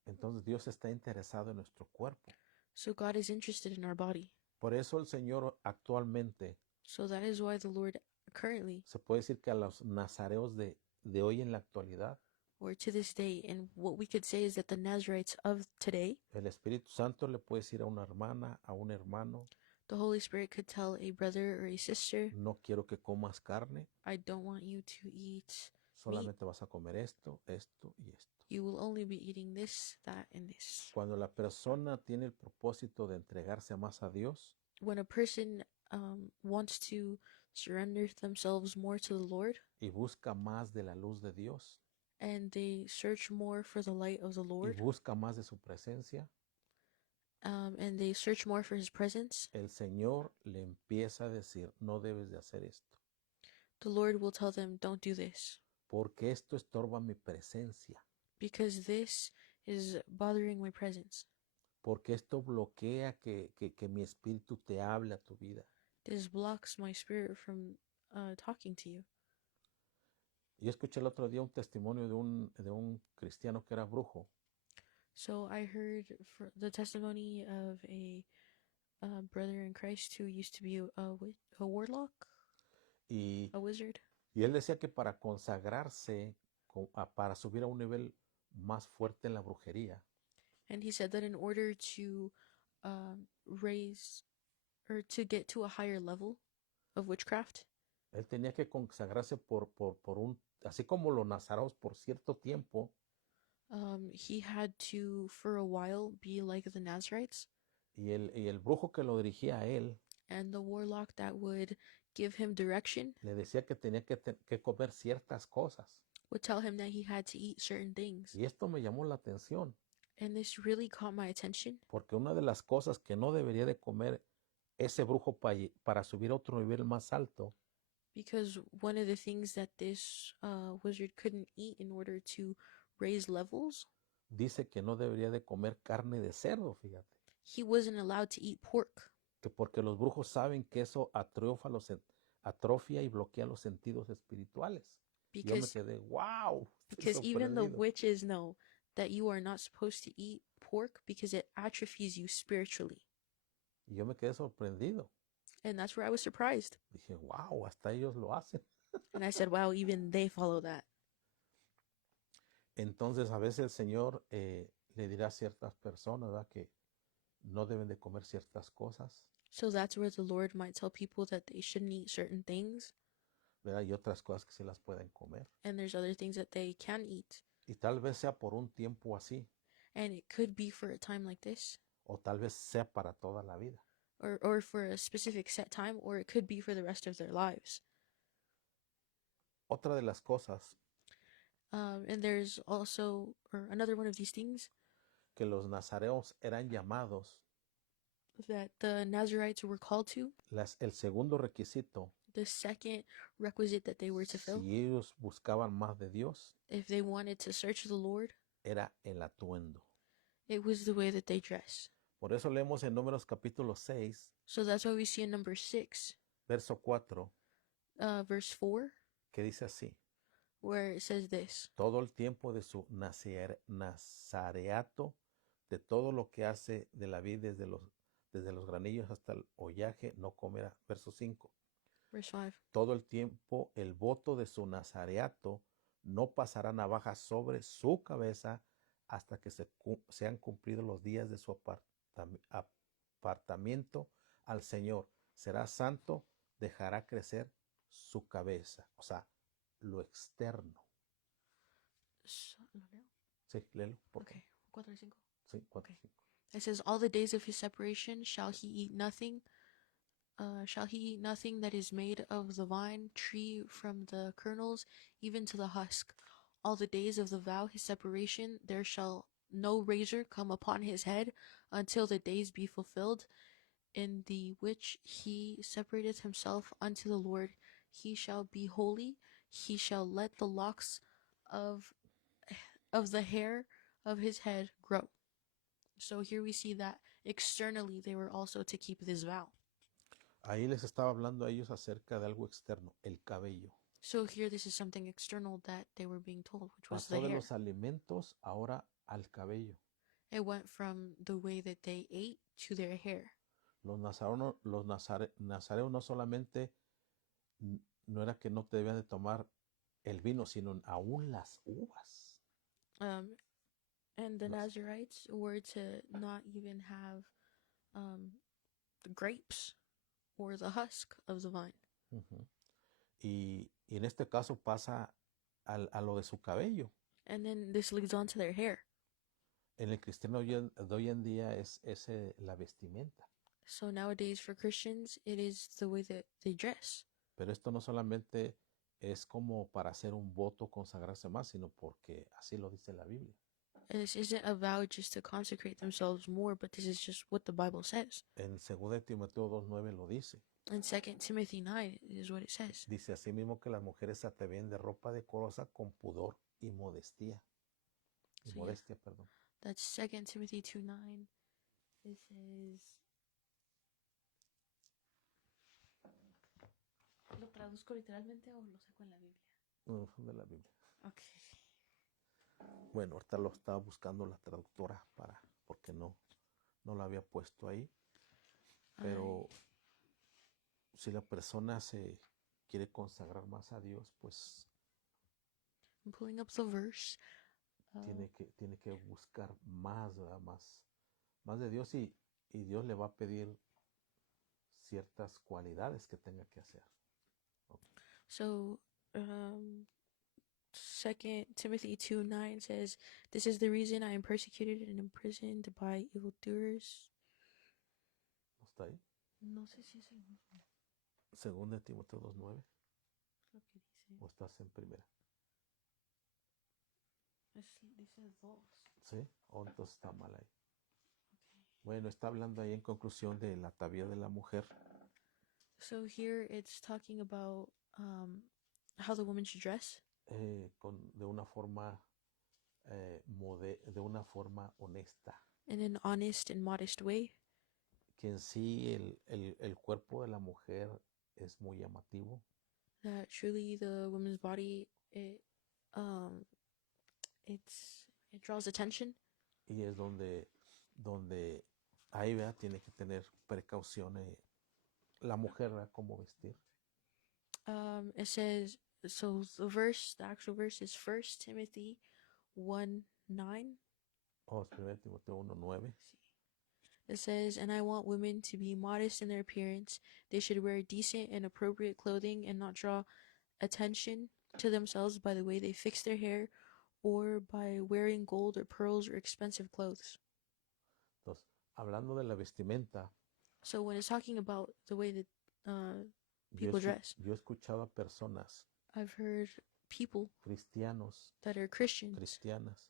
Entonces Dios está interesado en nuestro cuerpo. So God is interested in our body. Por eso el Señor actualmente, So that is why the Lord currently, se puede decir que a los nazareos de hoy en la actualidad, or to this day, and what we could say is that the Nazarites of today, el Espíritu Santo le puede decir a una hermana, a un hermano, the Holy Spirit could tell a brother or a sister, no quiero que comas carne, I don't want you to eat meat. solamente vas a comer esto, esto y esto. You will only be eating this, that, and this. Cuando la persona tiene el propósito de entregarse más a Dios, When a person wants to surrender themselves more to the Lord, y busca más de la luz de Dios, and they search more for the light of the y Lord, busca más de su presencia, and they search more for his presence, el Señor le empieza a decir, no debes de hacer esto, the Lord will tell them, don't do this, porque esto estorba mi presencia, because this is bothering my presence. porque esto bloquea que mi espíritu te hable a tu vida. This blocks my spirit from talking to you. Yo escuché el otro día un testimonio de un cristiano que era brujo, So I heard the testimony of a brother in Christ who used to be a warlock, y a wizard. él decía que para consagrarse, para subir a un nivel más fuerte en la brujería, And he said that in order to raise or to get to a higher level of witchcraft, él tenía que consagrarse así como los nazareos por cierto tiempo, he had to, for a while, be like the Nazarites. y el brujo que lo dirigía a él And the warlock that would give him direction le decía que tenía que comer ciertas cosas. would tell him that he had to eat certain things. Y esto me llamó la atención, And this really caught my attention porque una de las cosas que no debería de comer ese brujo para subir a otro nivel más alto because one of the things that this wizard couldn't eat in order to raise levels, dice que no debería de comer carne de cerdo, fíjate. he wasn't allowed to eat pork Que porque los brujos saben que eso atrofia y bloquea los sentidos espirituales. Y yo me because quedé, wow, because even the witches know that you are not supposed to eat pork because it atrophies you spiritually. Y yo me quedé sorprendido. And that's where I was surprised. Dije, wow, hasta ellos lo hacen. And I said, wow, even they follow that. Entonces a veces el Señor le dirá a ciertas personas, ¿verdad?, que no deben de comer ciertas cosas, So that's where the Lord might tell people that they shouldn't eat certain things, ¿verdad? Y otras cosas que sí las pueden comer. and there's other things that they can eat. Y tal vez sea por un tiempo así, And it could be for a time like this, o tal vez sea para toda la vida. or for a specific set time, or it could be for the rest of their lives. Otra de las cosas And there's also, or another one of these things, que los nazareos eran llamados, that the Nazarites were called to. el segundo requisito, The second requisite that they were to fill, si ellos buscaban más de Dios, if they wanted to search the Lord, era el atuendo. it was the way that they dress. Por eso leemos en Números capítulo 6, So that's why we see in number 6, verso 4, verse 4, que dice así: where it says this: todo el tiempo de su nazareato, de todo lo que hace de la vid desde los granillos hasta el hollaje, no comerá. Verso 5. Verse 5. Todo el tiempo el voto de su nazareato no pasará navaja sobre su cabeza hasta que sean cumplidos los días de su apartamiento al Señor. Será santo, dejará crecer su cabeza. O sea, lo externo. ¿Lo leo? Sí, léelo. Okay, 4 y 5. Sí, 4 y 5. It says, all the days of his separation shall he eat nothing. Shall he eat nothing that is made of the vine tree from the kernels even to the husk. All the days of the vow his separation there shall no razor come upon his head until the days be fulfilled, in the which he separateth himself unto the Lord. He shall be holy. He shall let the locks of the hair of his head grow. So here we see that externally they were also to keep this vow. Ahí les estaba hablando a ellos acerca de algo externo, el cabello. So here this is something external that they were being told, which was Pasó the de hair. los alimentos ahora al cabello. It went from the way that they ate to their hair. Los nazareos no solamente no era que no debían de tomar el vino, sino aún las uvas. And the Nazarites were to not even have the grapes or the husk of the vine. Uh-huh. Y en este caso pasa a lo de su cabello. And then this leads on to their hair. En el cristiano de hoy en día es la vestimenta. So nowadays for Christians, it is the way that they dress. Pero esto no solamente es como para hacer un voto, consagrarse más, sino porque así lo dice la Biblia. And this isn't a vow just to consecrate themselves more, but this is just what the Bible says. En 2 Timoteo 2:9 lo dice. In 2 Timothy 9 is what it says. Dice así mismo que las mujeres se atavíen de ropa decorosa con pudor y modestia. Y So, modestia, perdón. That's 2 Timothy 2:9. It says... ¿Lo traduzco literalmente o lo saco en la Biblia? No, de la Biblia. Okay. Bueno, ahorita lo estaba buscando la traductora porque no lo había puesto ahí. Pero si la persona se quiere consagrar más a Dios, pues I'm pulling up the verse. tiene que buscar más, ¿verdad? Más de Dios y Dios le va a pedir ciertas cualidades que tenga que hacer. Okay. So, 2 Timothy 2:9 says, "This is the reason I am persecuted and imprisoned by evildoers." ¿No está ahí? No sé si es el mismo. 2 Timoteo 2:9. Lo que dice. ¿O estás en primera? Dice 2. ¿Sí? ¿O entonces está mal ahí? Okay. Bueno, está hablando ahí en conclusión de la atavío de la mujer. So here it's talking about how the woman should dress. De una forma honesta. In an honest and modest way. Que en sí el cuerpo de la mujer es muy llamativo. That truly the woman's body it draws attention. Y es donde ahí vea tiene que tener precauciones la mujer, ¿verdad? Cómo vestir. It says, so the actual verse is 1 Timothy 1:9. Oh, 1 Timoteo 1:9. It says, "And I want women to be modest in their appearance. They should wear decent and appropriate clothing and not draw attention to themselves by the way they fix their hair or by wearing gold or pearls or expensive clothes." Entonces, hablando de la vestimenta. So when it's talking about the way that Yo, people dress, yo he escuchado a personas, I've heard people cristianos, that are Christians cristianas,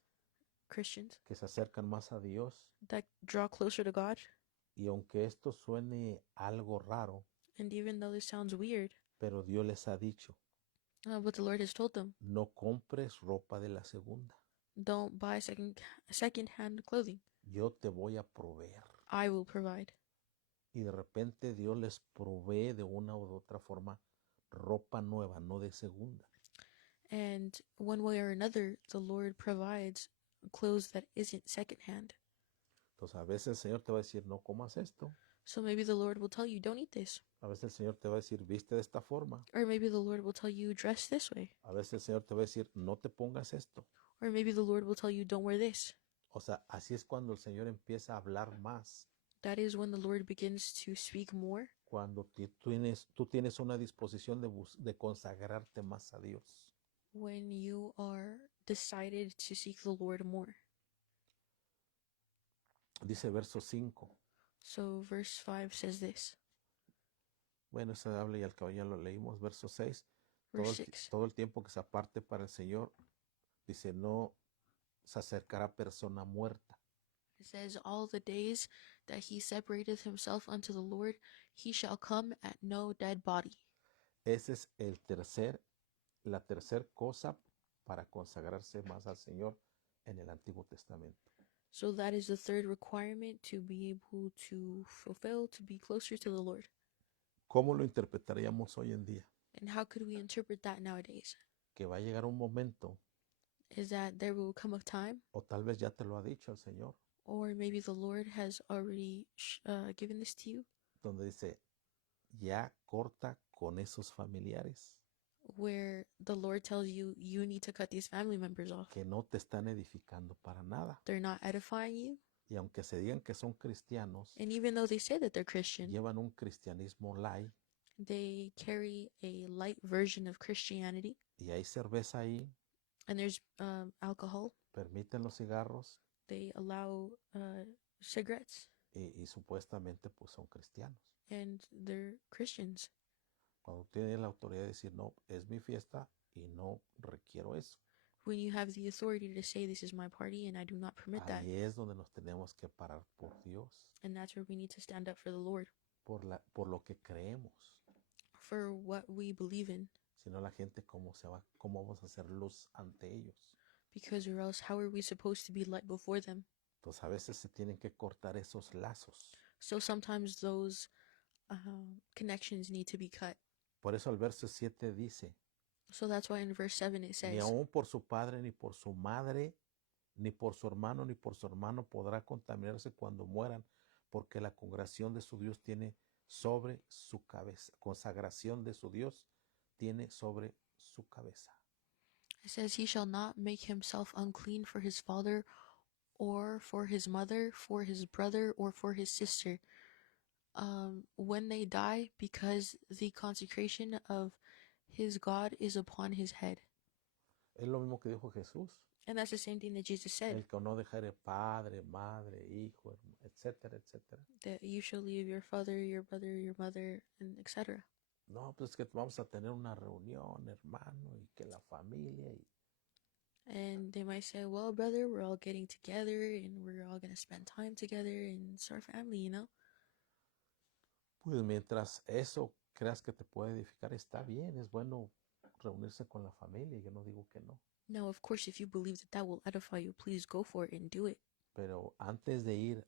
que se acercan más a Dios, that draw closer to God. y aunque esto suene algo raro, And even though this sounds weird, pero Dios les ha dicho, but the Lord has told them, no compres ropa de la segunda, don't buy second-hand clothing. yo te voy a proveer. I will provide. Y de repente Dios les provee de una u otra forma ropa nueva, no de segunda. And one way or another, the Lord provides clothes that isn't secondhand. Entonces a veces el Señor te va a decir, no comas esto. So maybe the Lord will tell you, don't eat this. A veces el Señor te va a decir, viste de esta forma. Or maybe the Lord will tell you, dress this way. A veces el Señor te va a decir, no te pongas esto. Or maybe the Lord will tell you, don't wear this. O sea, así es cuando el Señor empieza a hablar más. That is when the Lord begins to speak more. Cuando tú tienes una disposición de consagrarte más a Dios. When you are decided to seek the Lord more. Dice verso 5. So verse 5 says this. Bueno, eso habla y al cabo ya lo leímos. Verso 6. Verse 6. Todo el tiempo que se aparte para el Señor, dice, no se acercará persona muerta. It says, all the days that he separateth himself unto the Lord, he shall come at no dead body. Ese es la tercera cosa para consagrarse más al Señor en el Antiguo Testamento. So that is the third requirement to be able to fulfill, to be closer to the Lord. ¿Cómo lo interpretaríamos hoy en día? And how could we interpret that nowadays? Que va a llegar un momento, Is that there will come a time, o tal vez ya te lo ha dicho el Señor, or maybe the Lord has already given this to you, donde dice, ya corta con esos familiares where the Lord tells you, you need to cut these family members off. que no te están edificando para nada. They're not edifying you. Y aunque se digan que son cristianos, And even though they say that they're Christian, llevan un cristianismo light, they carry a light version of Christianity. y hay cerveza ahí, And there's alcohol. permiten los cigarros, They allow cigarettes. y supuestamente pues son cristianos. And they're Christians. Cuando tienes la autoridad de decir, no, es mi fiesta y no requiero eso. When you have the authority to say, this is my party and I do not permit that. Ahí es donde nos tenemos que parar por Dios, And that's where we need to stand up for the Lord. por lo que creemos. For what we believe in. Si no, la gente, ¿cómo vamos a hacer luz ante ellos? Because or else, how are we supposed to be light before them? Entonces a veces se tienen que cortar esos lazos. So sometimes those connections need to be cut. Por eso el verso 7 dice, So that's why in verse 7 it ni says, aun por su padre, ni por su madre, ni por su hermano, ni por su hermano podrá contaminarse cuando mueran, porque la consagración de su Dios tiene sobre su cabeza. Consagración de su Dios tiene sobre su cabeza. it says, he shall not make himself unclean for his father, or for his mother, for his brother, or for his sister, when they die, because the consecration of his God is upon his head. Es lo mismo que dijo Jesús. And that's the same thing that Jesus said. El que no dejare padre, madre, hijo, etcétera, etcétera. That you shall leave your father, your brother, your mother, and etc. No, pues es que vamos a tener una reunión, hermano, y que la familia. And they might say, well, brother, we're all getting together and we're all going to spend time together and it's our family, you know? Pues mientras eso creas que te puede edificar, está bien, es bueno reunirse con la familia, yo no digo que no. Now, of course, if you believe that that will edify you, please go for it and do it. Pero antes de ir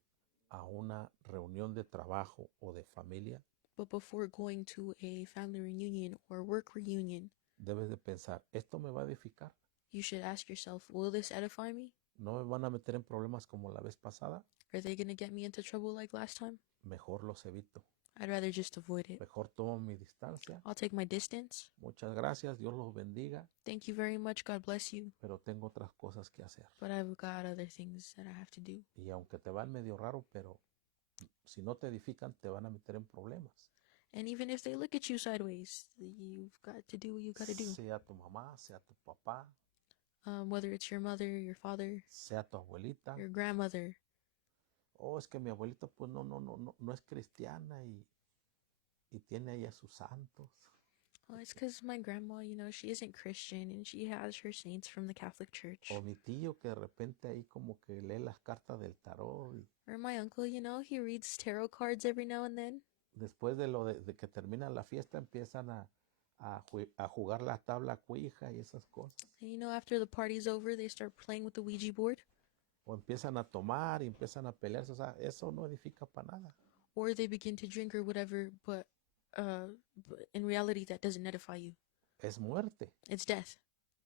a una reunión de trabajo o de familia, But before going to a family reunion or work reunion, debes de pensar, ¿esto me va a edificar? you should ask yourself, will this edify me? ¿No me van a meter en problemas como la vez pasada? Are they going to get me into trouble like last time? Mejor los evito. I'd rather just avoid it. Mejor tomo mi distancia. I'll take my distance. Muchas gracias, Dios los bendiga. Thank you very much. God bless you. Pero tengo otras cosas que hacer. But I've got other things that I have to do. Y aunque te van medio raro, pero si no te edifican, te van a meter en problemas. And even if they look at you sideways, you've got to do what you got to do. Sea tu mamá, sea tu papá, Whether it's your mother, your father, sea tu abuelita, your grandmother, oh, es que mi abuelita pues no es cristiana y tiene ahí a sus santos. Well, it's because my grandma, she isn't Christian and she has her saints from the Catholic Church. O mi tío que de repente ahí como que lee las cartas del tarot y Or my uncle, he reads tarot cards every now and then. después de que termina la fiesta empiezan a jugar la tabla cuija y esas cosas. And after the party's over, they start playing with the Ouija board. O empiezan a tomar y empiezan a pelearse. O sea, eso no edifica para nada. Or they begin to drink or whatever, but in reality, that doesn't edify you. Es muerte. It's death.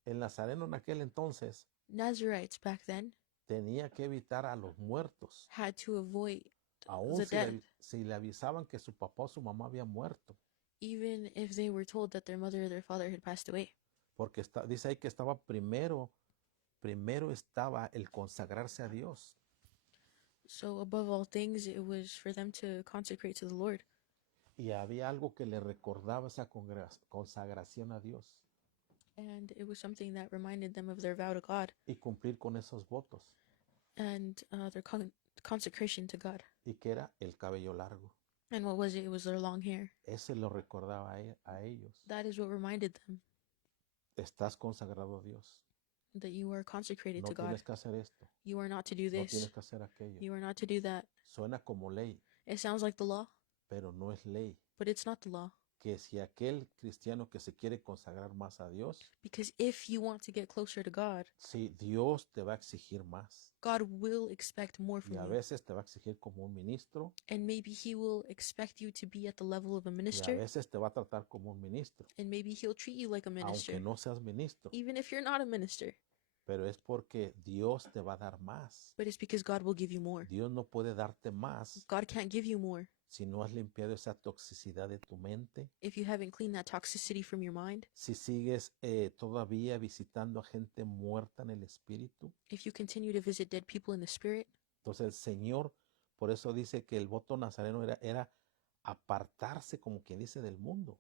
El Nazareno en aquel entonces Nazarites back then tenía que evitar a los muertos. had to avoid Aún the dead, si le avisaban que su papá o su mamá había muerto. even if they were told that their mother or their father had passed away. Porque dice ahí que estaba primero estaba el consagrarse a Dios. So above all things, it was for them to consecrate to the Lord. Y había algo que le recordaba esa consagración a Dios. And it was something that reminded them of their vow to God Y cumplir con esos votos. and their consecration to God. Y que era el cabello largo. And what was it? It was their long hair. Eso lo recordaba a ellos. That is what reminded them Estás consagrado a Dios. that you are consecrated No to God. tienes que hacer esto. You are not to do No this. tienes que hacer aquello. You are not to do that. Suena como ley, It sounds like the law, pero no es ley. but it's not the law. Que si aquel cristiano que se quiere consagrar más a Dios, Because if you want to get closer to God, si Dios te va a exigir más. God will expect more Y a from you. veces te va a exigir como un ministro. And maybe He will expect you to be at the level of a Y a minister. veces te va a tratar como un ministro. And maybe He'll treat you like a minister, Aunque no seas ministro. even if you're not a minister. Pero es porque Dios te va a dar más. But it's because God will give you more. Dios no puede darte más God can't give you more si no has limpiado esa toxicidad de tu mente. if you haven't cleaned that toxicity from your mind. Si sigues todavía visitando a gente muerta en el espíritu. If you continue to visit dead people in the spirit. Entonces el Señor, por eso dice que el voto nazareno era apartarse, como quien dice, del mundo.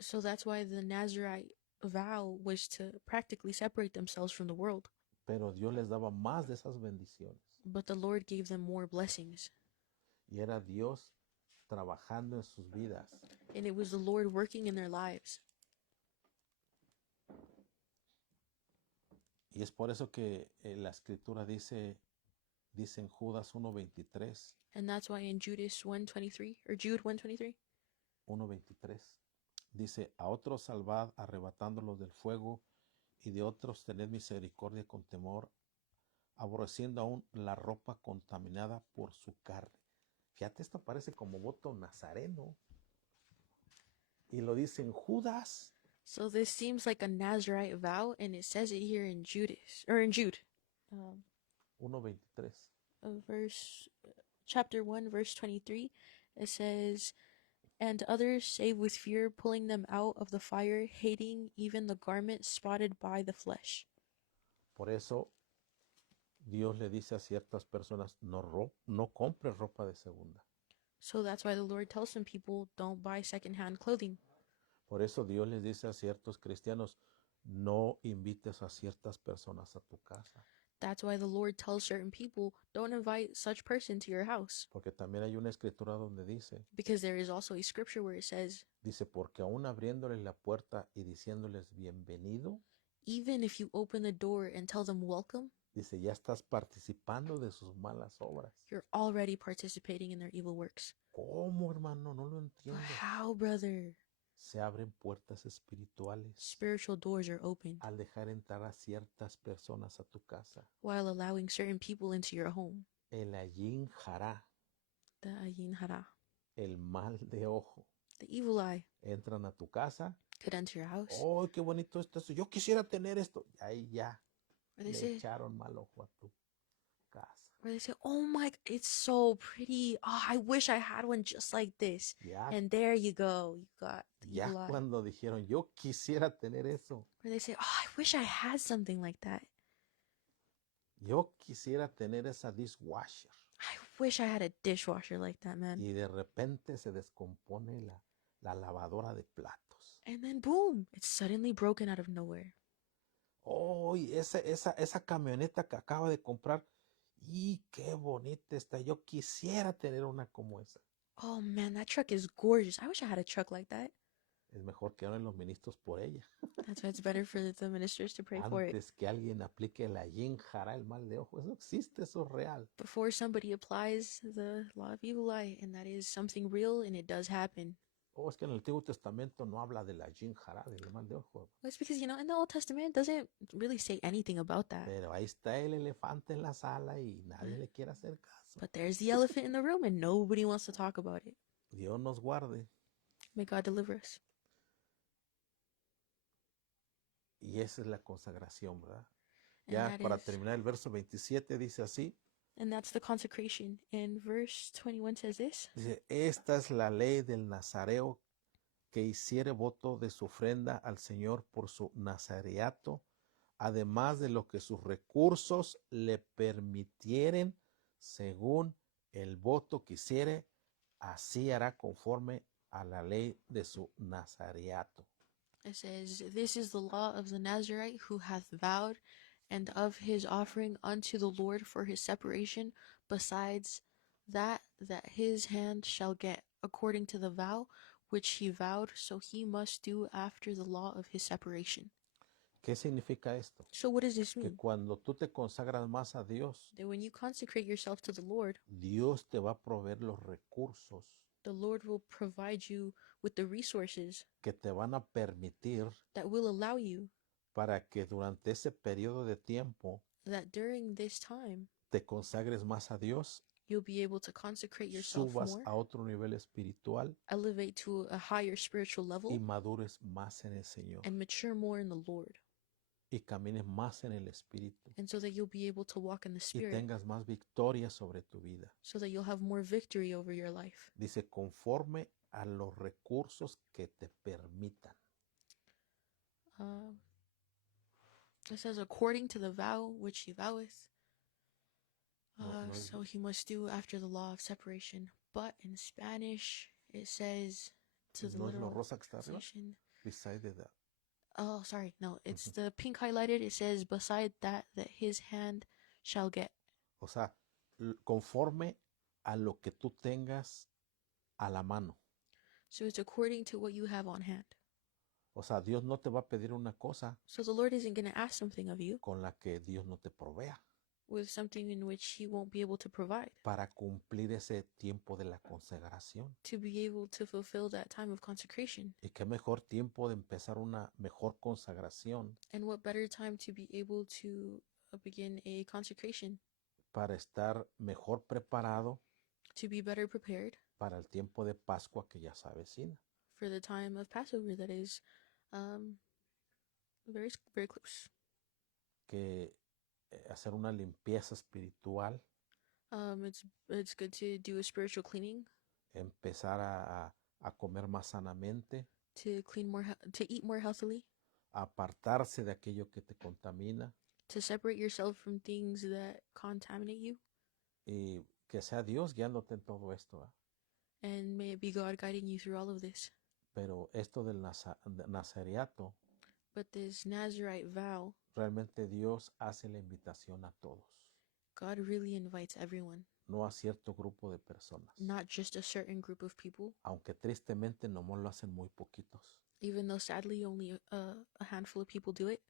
So that's why the Nazarite vow was to practically separate themselves from the world. Pero Dios les daba más de esas bendiciones. But the Lord gave them more blessings. Y era Dios trabajando en sus vidas. And it was the Lord working in their lives. Y es por eso que la escritura dice en Judas 1:23. And that's why in Judas 1:23 or Jude 1:23. 1:23. Dice, a otros salvad arrebatándolos del fuego y de otros tened misericordia con temor, aborreciendo aún la ropa contaminada por su carne. Fíjate, esto parece como voto nazareno. Y lo dice en Judas. So this seems like a Nazarite vow, and it says it here in Jude. 1:23. Chapter 1, verse 23. It says, and others save with fear, pulling them out of the fire, hating even the garment spotted by the flesh. Por eso Dios le dice a ciertas personas, no compres ropa de segunda. So that's why the Lord tells some people, don't buy secondhand clothing. Por eso Dios les dice a ciertos cristianos, no invites a ciertas personas a tu casa. That's why the Lord tells certain people, don't invite such person to your house. Porque también hay una escritura donde dice, Because there is also a scripture where it says, porque aún abriéndoles la puerta y diciéndoles bienvenido, even if you open the door and tell them welcome, dice, ya estás participando de sus malas obras. you're already participating in their evil works. ¿Cómo, hermano? No lo But entiendo. how, brother? Se abren puertas espirituales Spiritual doors are opened al dejar entrar a ciertas personas a tu casa. while allowing certain people into your home. El ayin hará, The ayin hara, el mal de ojo, the evil eye, entran a tu casa. could enter your house. ¡Oh, qué bonito esto! Yo quisiera tener esto. Y ahí ya Or they le say, echaron mal ojo a tu casa. oh my, it's so pretty. Oh, I wish I had one just like this. Ya, And there you go. You got the ya evil eye. cuando dijeron, yo quisiera tener eso. Or they say, oh, I wish I had something like that. Yo quisiera tener esa dishwasher. I wish I had a dishwasher like that, man. Y de repente se descompone la lavadora de platos. And then boom, it's suddenly broken out of nowhere. Oh, y esa camioneta que acaba de comprar y qué bonita está, yo quisiera tener una como esa. Oh man, that truck is gorgeous. I wish I had a truck like that. Es mejor que oren los ministros por ella, That's why it's better for the ministers to pray for it antes que alguien aplique la yin jara, el mal de ojo. Eso existe, eso es real. before somebody applies the law of evil eye, and that is something real and it does happen. Oh, es que en el Antiguo Testamento no habla de la yin jara, del mal de ojo. Well, it's because, in the Old Testament, it doesn't really say anything about that. Pero ahí está el elefante en la sala y nadie le quiere hacer caso. But there's the elephant in the room, and nobody wants to talk about it. Dios nos guarde. May God deliver us. Y esa es la consagración, ¿verdad? And Ya that para is- terminar, el verso 27 dice así. And that's the consecration. And verse 21 says this. Dice, esta es la ley del nazareo que hiciere voto de su ofrenda al Señor por su nazareato, además de lo que sus recursos le permitieren, según el voto que hiciere, así hará conforme a la ley de su nazareato. It says, "This is the law of the Nazarite who hath vowed, and of his offering unto the Lord for his separation, besides that his hand shall get, according to the vow which he vowed, so he must do after the law of his separation." ¿Qué significa esto? So what does this Que mean? cuando tú te consagras más a Dios, That when you consecrate yourself to the Lord, Dios te va a proveer los recursos the Lord will provide you with the resources que te van a permitir that will allow you para que durante ese periodo de tiempo that during this time te consagres más a Dios, you'll be able to consecrate yourself subas more, a otro nivel espiritual elevate to a higher spiritual level, y madures más en el Señor and mature more in the Lord, y camines más en el Espíritu and so that you'll be able to walk in the y Spirit, tengas más victoria sobre tu vida. so that you'll have more victory over your life. Dice, conforme a los recursos que te permitan. It says, according to the vow which he voweth, No so he must do after the law of separation. But in Spanish, it says, to the ¿No es lo literal rosa que está arriba? translation. Beside the... Oh, sorry. No, it's the pink highlighted. It says, beside that his hand shall get. O sea, conforme a lo que tú tengas a la mano. So it's according to what you have on hand. O sea, Dios no te va a pedir una cosa So the Lord isn't going to ask something of you con la que Dios no te provea with something in which he won't be able to provide, para cumplir ese tiempo de la consagración. to be able to fulfill that time of consecration. Y qué mejor tiempo de empezar una mejor consagración And what better time to be able to begin a consecration, para estar mejor preparado to be better prepared para el tiempo de Pascua que ya se avecina. for the time of Passover that is very, very close. Que hacer una limpieza espiritual, It's good to do a spiritual cleaning, empezar a comer más sanamente, to clean more, to eat more healthily, a apartarse de aquello que te contamina to separate yourself from things that contaminate you, y que sea Dios guiándote en todo esto. and may it be God guiding you through all of this. Pero esto del nazareato, But this Nazarite vow, realmente Dios hace la invitación a todos, God really invites everyone, no a cierto grupo de personas. not just a certain group of people, Aunque tristemente nomás lo hacen muy poquitos. even though sadly only a handful of people do it.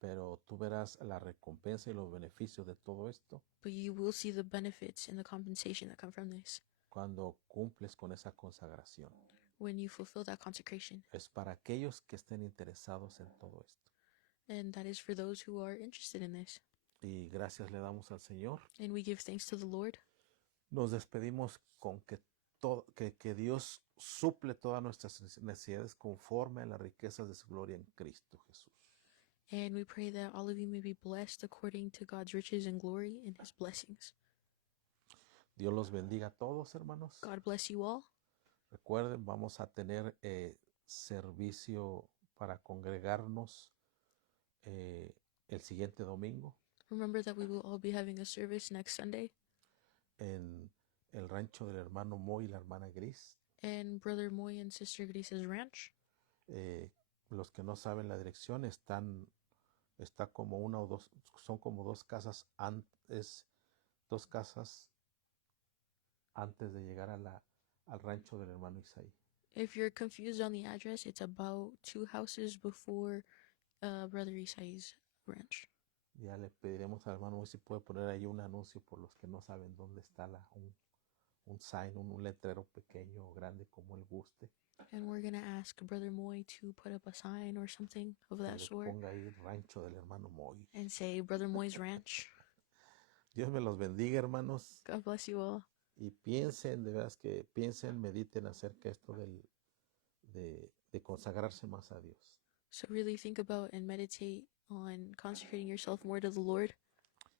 Pero tú verás la recompensa y los beneficios de todo esto But you will see the benefits and the compensation that come from this cuando cumples con esa consagración. when you fulfill that consecration. Es para aquellos que estén interesados en todo esto. And that is for those who are interested in this. Y gracias le damos al Señor. And we give thanks to the Lord. Nos despedimos con que Dios suple todas nuestras necesidades conforme a las riquezas de su gloria en Cristo Jesús. And we pray that all of you may be blessed according to God's riches and glory and his blessings. Dios los bendiga a todos, hermanos. God bless you all. Recuerden, vamos a tener servicio para congregarnos el siguiente domingo Remember that we will all be having a service next Sunday. en el rancho del hermano Moy y la hermana Gris. And Brother Moy and Sister Grisa's ranch. Los que no saben la dirección está como una o dos, son como dos casas antes 2 casas antes de llegar al rancho del hermano Isaí. If you're confused on the address, it's about 2 houses before Brother Isai's ranch. Ya le pediremos al hermano si puede poner ahí un anuncio por los que no saben dónde está un sign, un letrero pequeño o grande como él guste. And we're going to ask Brother Moy to put up a sign or something of Que that le sort ponga ahí rancho del hermano Moy. and say Brother Moy's ranch. Dios me los bendiga, hermanos. God bless you all. Y piensen, de veras que piensen, mediten acerca esto de consagrarse más a Dios. So really think about and meditate on consecrating yourself more to the Lord.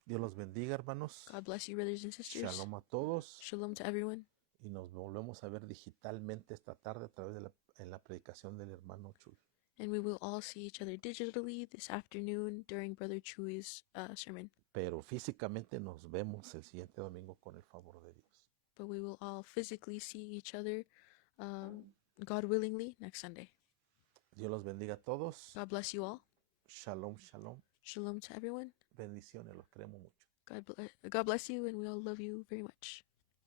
Dios los bendiga, hermanos. God bless you, brothers and sisters. Shalom a todos. Shalom to everyone. Y nos volvemos a ver digitalmente esta tarde a través de en la predicación del hermano Chuy. And we will all see each other digitally this afternoon during Brother Chuy's sermon. Pero físicamente nos vemos el siguiente domingo con el favor de Dios. But we will all physically see each other, God willingly, next Sunday. Dios los bendiga a todos. God bless you all. Shalom, shalom. Shalom to everyone. Bendiciones, los queremos mucho. God bless you, and we all love you very much.